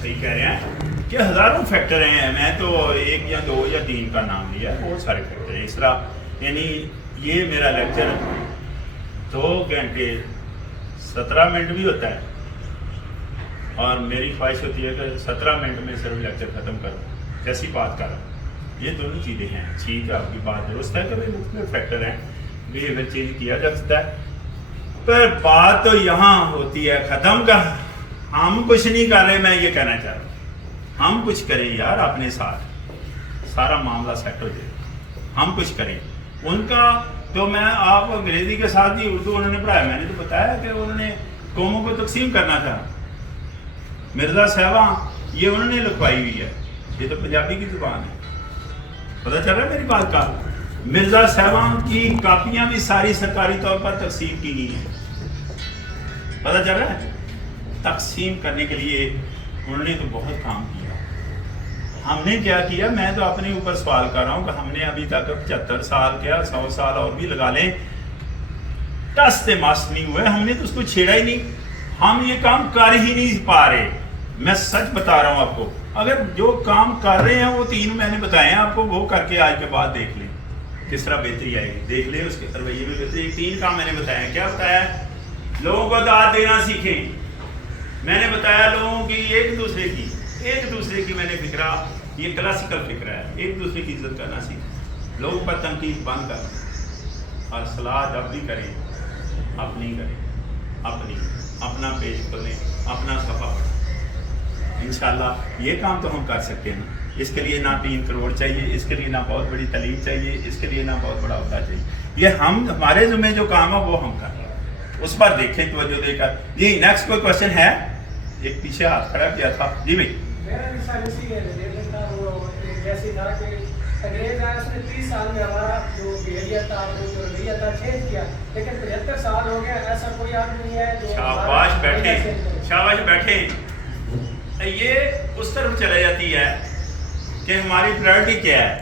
صحیح کہہ رہے ہیں کہ ہزاروں فیکٹر ہیں، میں تو ایک یا دو یا تین کا نام لیا ہے، بہت سارے فیکٹر ہیں اس طرح۔ یعنی یہ میرا لیکچر 2 گھنٹے 17 منٹ بھی ہوتا ہے، اور میری خواہش ہوتی ہے کہ 17 منٹ میں صرف لیکچر ختم کروں، جیسی بات کر رہا ہوں۔ یہ دونوں چیزیں ہیں، ٹھیک ہے، آپ کی بات درست ہے کہ بھائی مختلف فیکٹر ہیں، بیہیویئر چینج کیا جا سکتا ہے، پر بات تو یہاں ہوتی ہے ختم کا، ہم کچھ نہیں کر رہے، میں یہ کہنا چاہ رہا ہوں ہم کچھ کریں یار اپنے ساتھ، سارا معاملہ سیٹ ہو جائے، ہم کچھ کریں۔ ان کا تو میں آپ انگریزی کے ساتھ ہی اردو انہوں نے پڑھایا، میں نے تو بتایا کہ انہوں نے قوموں کو تقسیم کرنا تھا، مرزا صاحبہ یہ انہوں نے لکھوائی ہوئی ہے، یہ تو پنجابی کی زبان ہے، پتہ چل رہا ہے میری بات کا؟ مرزا صاحبہ کی کاپیاں بھی ساری سرکاری طور پر تقسیم کی گئی ہیں، پتہ چل رہا ہے؟ تقسیم کرنے کے لیے انہوں نے تو بہت کام کیا، ہم نے کیا کیا؟ میں تو اپنے اوپر سوال کر رہا ہوں کہ ہم نے ابھی تک 75 سال کیا 100 سال اور بھی لگا لیں، ٹستے ماس نہیں ہوئے، ہم نے تو اس کو چھیڑا ہی نہیں، ہم یہ کام کر ہی نہیں پا رہے۔ میں سچ بتا رہا ہوں آپ کو، اگر جو کام کر رہے ہیں وہ 3 میں نے بتائے ہیں آپ کو، وہ کر کے آج کے بعد دیکھ لیں کس طرح بہتری آئے گی، دیکھ لیں اس کے رویے میں بہتری۔ 3 کام میں نے بتایا ہیں، کیا بتایا ہے؟ لوگوں کو داد دینا سیکھیں، میں نے بتایا لوگوں کی ایک دوسرے کی میں نے فکرہ، یہ کلاسیکل فکرہ ہے، ایک دوسرے کی عزت کرنا سیکھیں، لوگوں پر تنقید بند کریں، اور صلاح جب بھی کریں اب نہیں کریں، اپنا پیج کھولیں, اپنا صفحہ پڑھیں. انشاءاللہ یہ کام تو ہم کر سکتے ہیں. اس کے لیے نہ 3 کروڑ چاہیے, اس کے لیے نہ بہت بڑی تعلیم چاہیے, اس کے لیے نہ بہت بڑا عہدہ چاہیے. یہ ہمارے ذمہ جو کام ہے وہ ہم کر رہے ہیں, اس پر دیکھیں توجہ دے کر. جی نیکسٹ کوئی کوشچن ہے؟ ایک پیچھے ہاتھ کھڑا کیا تھا. جی بھائی. میرا مثال اسی ہے تھا, وہ جیسے تھا کہ انگریز آیا, اس نے 30 سال میں ہمارا جو بیہیویئر تھا, جو رویہ تھا, چینج کیا. لیکن 75 سال ہو گیا, ایسا کوئی آدمی نہیں ہے جو شاباش بیٹھیں, شاباش بیٹھیں. یہ اس طرف چلے جاتی ہے کہ ہماری پرائرٹی کیا ہے.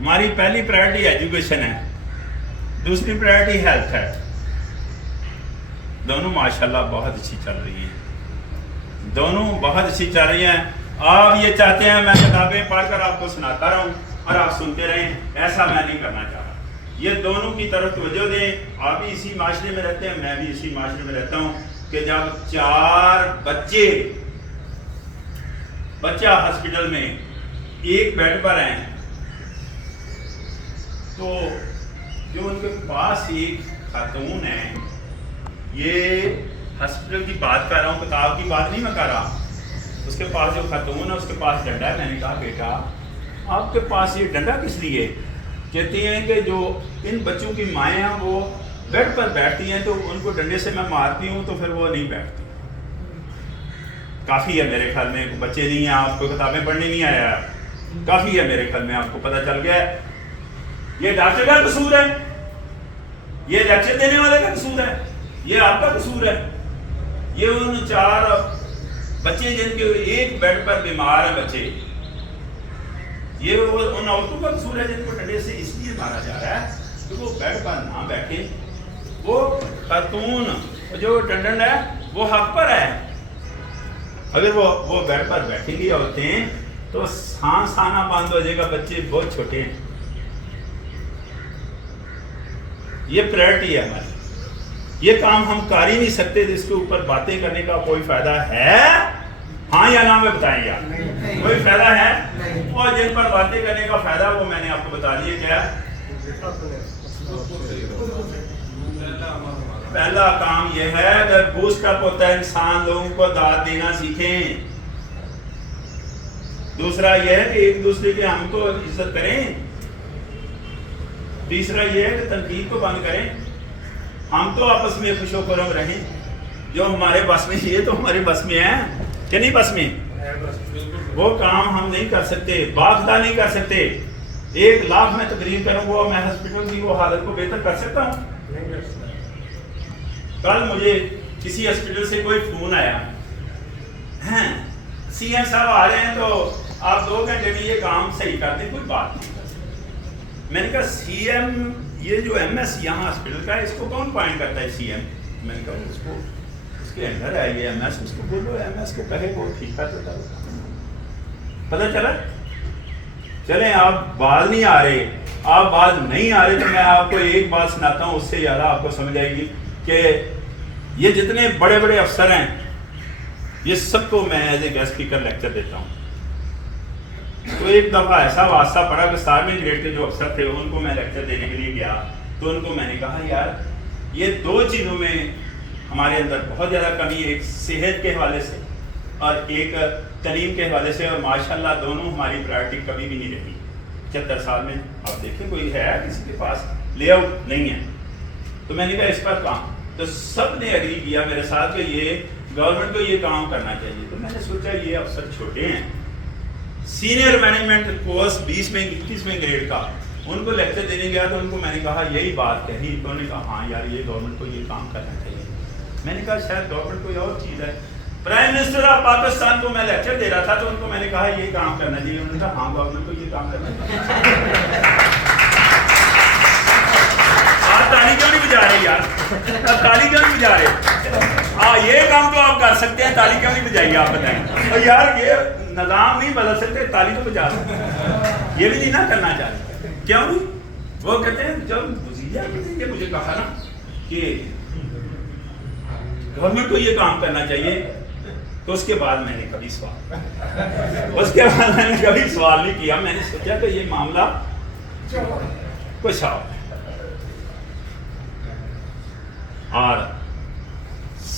ہماری پہلی پرائرٹی ایجوکیشن ہے, دوسری پرائرٹی ہیلتھ ہے. دونوں ماشاءاللہ بہت اچھی چل رہی ہیں, دونوں بہت اچھی چل رہی ہیں. آپ یہ چاہتے ہیں میں کتابیں پڑھ کر آپ کو سناتا رہوں اور آپ سنتے رہیں, ایسا میں نہیں کرنا چاہ رہا. یہ دونوں کی طرف توجہ دیں. آپ بھی اسی معاشرے میں رہتے ہیں, میں بھی اسی معاشرے میں رہتا ہوں کہ جب 4 بچہ ہاسپٹل میں ایک بیڈ پر ہیں تو جو ان کے پاس ایک خاتون ہے, یہ ہاسپٹل کی بات کر رہا ہوں, کتاب کی بات نہیں میں کر رہا. اس کے پاس جو خاتون ہے اس کے پاس ڈنڈا ہے. میں نے کہا بیٹا آپ کے پاس یہ ڈنڈا کس لیے؟ کہتی ہیں کہ جو ان بچوں کی مائیں ہیں وہ بیڈ پر بیٹھتی ہیں تو ان کو ڈنڈے سے میں مارتی ہوں تو پھر وہ نہیں بیٹھتی. کافی ہے میرے خیال میں, بچے نہیں ہیں, آپ کو کتابیں پڑھنے نہیں آیا, کافی ہے میرے خیال میں, آپ کو پتہ چل گیا ہے. یہ ڈاکٹر کا قصور ہے, یہ لیکچر دینے والے کا قصور ہے, یہ آپ کا قصور ہے. یہ ان 4 بچے جن کے ایک بیڈ پر بیمار ہیں بچے, یہ ان عورتوں کا قصور ہے جن کو ڈنڈے سے اس لیے مارا جا رہا ہے کہ وہ بیڈ پر نہ بیٹھے. وہ خاتون جو اٹینڈنٹ ہے وہ حق پر ہے. اگر وہ بیڈ پر بیٹھیں گی عورتیں تو سانس آنا بند ہو جائے گا. بچے بہت چھوٹے ہیں. یہ پرائرٹی ہے ہماری. یہ کام ہم کر ہی نہیں سکتے, جس کے اوپر باتیں کرنے کا کوئی فائدہ ہے؟ ہاں یا نہ میں بتائیں یار, کوئی فائدہ ہے؟ اور جن پر باتیں کرنے کا فائدہ وہ میں نے آپ کو بتا دیا. کیا پہلا کام یہ ہے اگر بوسٹ اپ ہوتا ہے انسان لوگوں کو داد دینا سیکھیں. دوسرا یہ ہے کہ ایک دوسرے کے ہم کو عزت کریں. تیسرا یہ ہے کہ تنقید کو بند کریں. ہم تو آپس میں خوش و خرم رہیں. جو ہمارے بس میں, یہ تو ہمارے بس میں ہے کہ نہیں بس میں, وہ کام ہم نہیں کر سکتے, باخدا نہیں کر سکتے. 1 لاکھ میں تقریر کروں وہ میں ہاسپٹل کی وہ حالت کو بہتر کر سکتا ہوں؟ کل مجھے کسی ہاسپٹل سے کوئی فون آیا, سی ایم صاحب آ رہے ہیں تو آپ 2 گھنٹے میں یہ کام صحیح کر دیں, کوئی بات نہیں. میں نے کہا سی ایم, یہ جو ایم ایس یہاں ہاسپٹل کا ہے اس کو کون اپوائنٹ کرتا ہے سی ایم؟ میں نے کہا اس کو, اس کے اندر ہے یہ ایم ایس, اس کو بولو ایم ایس کو کہے وہ ٹھیک کرتا ہے. پتہ چلا؟ چلیں آپ باز نہیں آ رہے, آپ باز نہیں آ رہے تو میں آپ کو ایک بات سناتا ہوں, اس سے زیادہ آپ کو سمجھ آئے گی کہ یہ جتنے بڑے بڑے افسر ہیں یہ سب کو میں as a guest speaker lecture دیتا ہوں. تو ایک دفعہ ایسا واسطہ پڑا کہ 7ویں گریڈ کے جو افسر تھے ان کو میں لیکچر دینے کے لیے گیا تو ان کو میں نے کہا یار یہ 2 چیزوں میں ہمارے اندر بہت زیادہ کمی ہے, ایک صحت کے حوالے سے اور ایک تعلیم کے حوالے سے, اور ماشاءاللہ دونوں ہماری پرائرٹی کبھی بھی نہیں رہی 74 سال میں. آپ دیکھیں کوئی ہے کسی کے پاس لے آؤٹ نہیں ہے. تو میں نے کہا اس پر کام, تو سب نے ایگری کیا میرے ساتھ کہ یہ گورنمنٹ کو یہ کام کرنا چاہیے. تو میں نے سوچا یہ افسر چھوٹے ہیں, سینئر مینجمنٹ کورس 20ویں 21ویں گریڈ کا, ان کو لیکچر دینے گیا تو ان کو میں نے کہا یہی بات کہی تو انہوں نے کہا ہاں یار یہ گورنمنٹ کو یہ کام کرنا چاہیے. میں نے کہا شاید گورنمنٹ کوئی اور چیز ہے. پرائم منسٹر آف پاکستان کو میں لیکچر دے رہا تھا تو ان کو میں نے کہا یہ کام کرنا چاہیے. انہوں نے کہا ہاں گورنمنٹ کو یہ کام کرنا چاہیے. آپ تالی کیوں نہیں بجا رہے یار, آپ تالی کیوں نہیں بجا رہے؟ ہاں یہ کام تو آپ کر سکتے ہیں, تالی کیوں نہیں بجائیے آپ بتائیں. اور یار یہ نظام نہیں بدل سکتے, تالی تو بجا سکتے ہیں, یہ بھی نہیں نہ کرنا چاہتے. کیوں نہیں؟ وہ کہتے ہیں جب وزیر نے مجھے کہا نا کہ گورنمنٹ کو یہ کام کرنا چاہیے تو اس کے بعد میں نے کبھی سوال نہیں کیا. میں نے سوچا کہ یہ معاملہ کچھ اور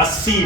80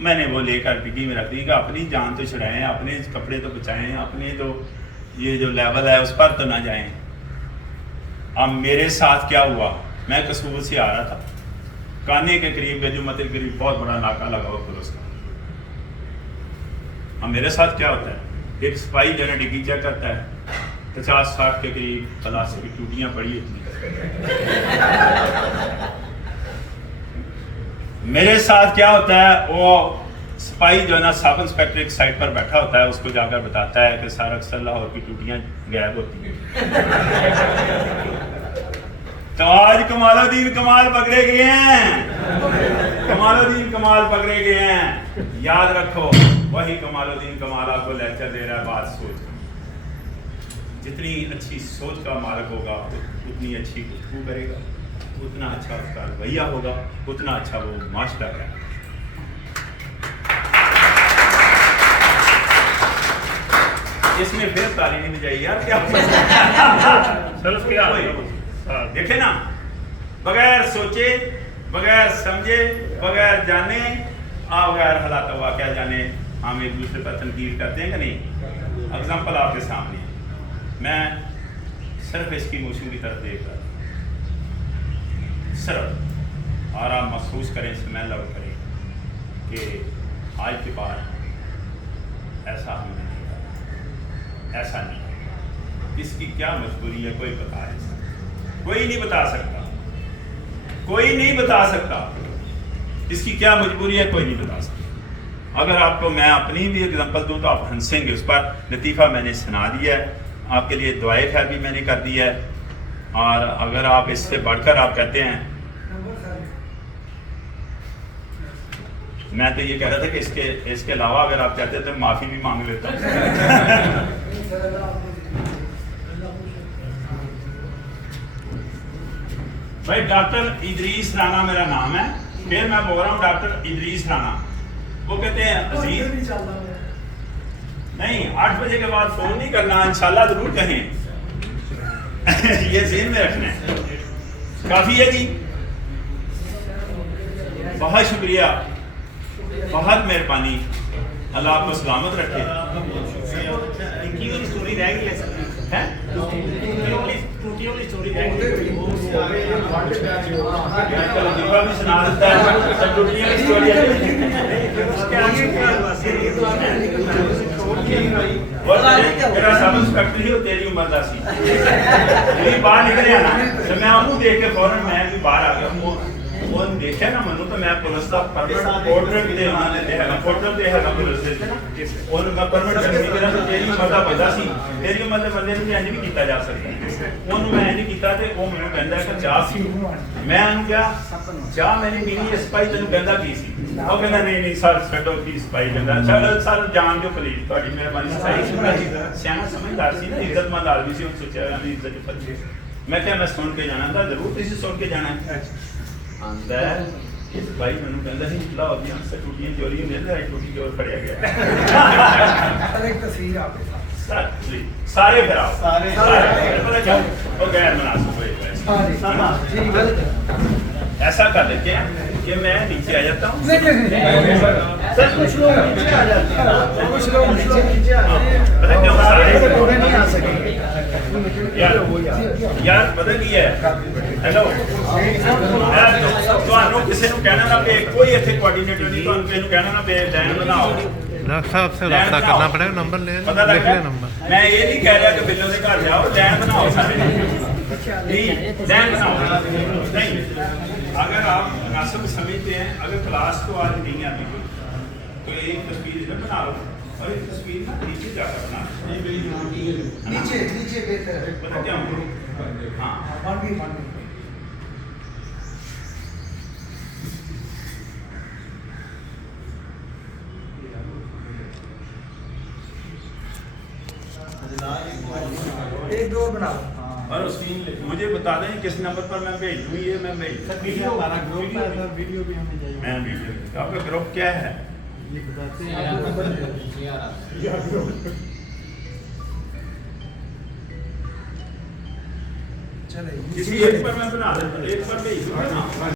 میں نے وہ لے کر ڈگی میں رکھ دی کہ اپنی جان تو چھڑائیں, اپنے کپڑے تو بچائیں, اپنے تو یہ جو لیول ہے اس پر تو نہ جائیں. اب میرے ساتھ کیا ہوا, میں قصور سے آ رہا تھا, کانے کے قریب گجمت کے قریب بہت بڑا ناکہ لگا ہوا پولیس کا. اب میرے ساتھ کیا ہوتا ہے, ایک سپاہی جو ہے ڈگی چیک کرتا ہے, 50-60 کے قریب پلاسٹک کی ٹوٹیاں پڑی ہوتی ہیں. میرے ساتھ کیا ہوتا ہے, وہ سپاہی جو ہے نا سب انسپیکٹر ایک سائٹ پر بیٹھا ہوتا ہے, اس کو جا کر بتاتا ہے کہ سر اکثر لاہور کی ٹوٹیاں غائب ہوتی ہیں. تو آج کمال الدین کمال پکڑے گئے ہیں, کمال الدین کمال پکڑے گئے ہیں. یاد رکھو وہی کمال الدین کمال آپ کو لیکچر دے رہا ہے. بات سوچ, جتنی اچھی سوچ کا مالک ہوگا اتنی اچھی گفتگو کرے گا, اتنا اچھا اس کا رویہ ہوگا, اتنا اچھا وہ معاشرہ ہے. اس میں پھر تعلیم نہیں جائے یار, کیا دیکھیں نا, بغیر سوچے, بغیر سمجھے, بغیر جانے, بغیر حالات واقعہ جانے ہم ایک دوسرے پر تنقید کرتے ہیں کہ نہیں. اگزامپل آپ کے سامنے, میں صرف اس کی موسم کی طرف دیکھ رہا صرف, اور آپ محسوس کریں, اسمیل آؤٹ کریں کہ آج کے بعد ایسا ہم نے نہیں کرا, ایسا نہیں. اس کی کیا مجبوری ہے کوئی بتا نہیں سکتا, کوئی نہیں بتا سکتا, کوئی نہیں بتا سکتا. اس کی کیا مجبوری ہے کوئی نہیں بتا سکتا. اگر آپ کو میں اپنی بھی ایگزامپل دوں تو آپ ہنسیں گے. اس پر لطیفہ میں نے سنا دیا ہے, آپ کے لیے دعائے خیر بھی میں نے کر دی ہے. اور اگر آپ اس سے بڑھ کر آپ کہتے ہیں, میں تو یہ کہہ رہا تھا کہ اس کے علاوہ اگر آپ کہتے ہیں تو معافی بھی مانگ لیتا ہوں. بھائی ڈاکٹر ادریس رانا میرا نام ہے, پھر میں بول رہا ہوں ڈاکٹر ادریس رانا. وہ کہتے ہیں عزیز نہیں 8 بجے کے بعد فون نہیں کرنا, انشاءاللہ ضرور کہیں. یہ ذہن میں رکھنا ہے. کافی ہے جی, بہت شکریہ, بہت مہربانی, اللہ آپ کو سلامت رکھے. میرا سب انسپیکٹر ہی تیری عمر دا سی, باہر نکلے نا تو میں انہوں دیکھ کے فوراً میں بھی باہر آ گیا. وہ دیکھے نا منو تو میں پولیس کا پورٹریٹ دے فوٹو دے ہے پولیس دے اور میں پرمٹ کرنے کے لیے تیری عمر دا بندہ سی, تیری عمر دے بندے نے انج بھی کیتا جا سکتا. انہوں میں انج کیتا تے وہ مینوں کہندا ہے کہ چاہ سی, میں انہوں کیا چاہ میں نے پینی, سپاہی تینوں کہندا کی سی. وہ کہندا نہیں سر چھڈو کی سپاہی کہندا چلو سر جان جو پلیز تہاڈی مہربانی. سیاح سمجھدار سی نا, عزت مند آدمی سی, سوچا عزت پتہ. میں کیا میں سن کے جانا تھا, ضرور تسی سن کے جانا ہے. آندا ہے اس بھائی مینوں کہندا سی لاؤ دی ہم سے ٹوٹیاں چوری ہوندی ہیں, ٹوٹی چور پھڑیا گیا. سر ایک تصویر آپ کے ساتھ, سارے پھر آؤ, سارے وہ غیر مناسب ہوئے. ایسا کر لیتے ہیں کہ میں نیچے آ جاتا ہوں. سر کچھ لوگ نیچے آ جاتے ہیں, کچھ لوگ نیچے پتہ کیوں سارے نہیں آ سکے یار پتہ کی ہے. ہیلو تمہیں کسی کو کہنا نہ پے, کوئی اتنے کوآرڈینیٹر نہیں, تمہیں کسی کو کہنا نہ پے لائن بناؤ. ڈاکٹر صاحب سے رابطہ کرنا پڑے گا, نمبر لے لیں نمبر. میں یہ نہیں کہہ رہا کہ بلوں کے گھر جاؤ, لائن بناؤ سارے لائن بناؤ. نہیں اگر آپ مناسب سمجھتے ہیں, اگر کلاس کو آج نہیں آتی تو ایک تصویر بنا لو اور ایک تصویر نا نیچے جا کر بنا لو. نیچے بہتر پتہ کیا ہوں, ہاں ایک دو بنا لو. اور مجھے بتا دیں کس نمبر پر میں بھیج دوں. یہ میں بھیج سکتی ویڈیو ہمارا گروپ ہے سر, ویڈیو بھی ہمیں چاہیے. میں ویڈیو, آپ کا گروپ کیا ہے یہ بتاتے ہیں. چلے کسی ایک پر میں بنا دیتا, ایک پر بھیج دوں.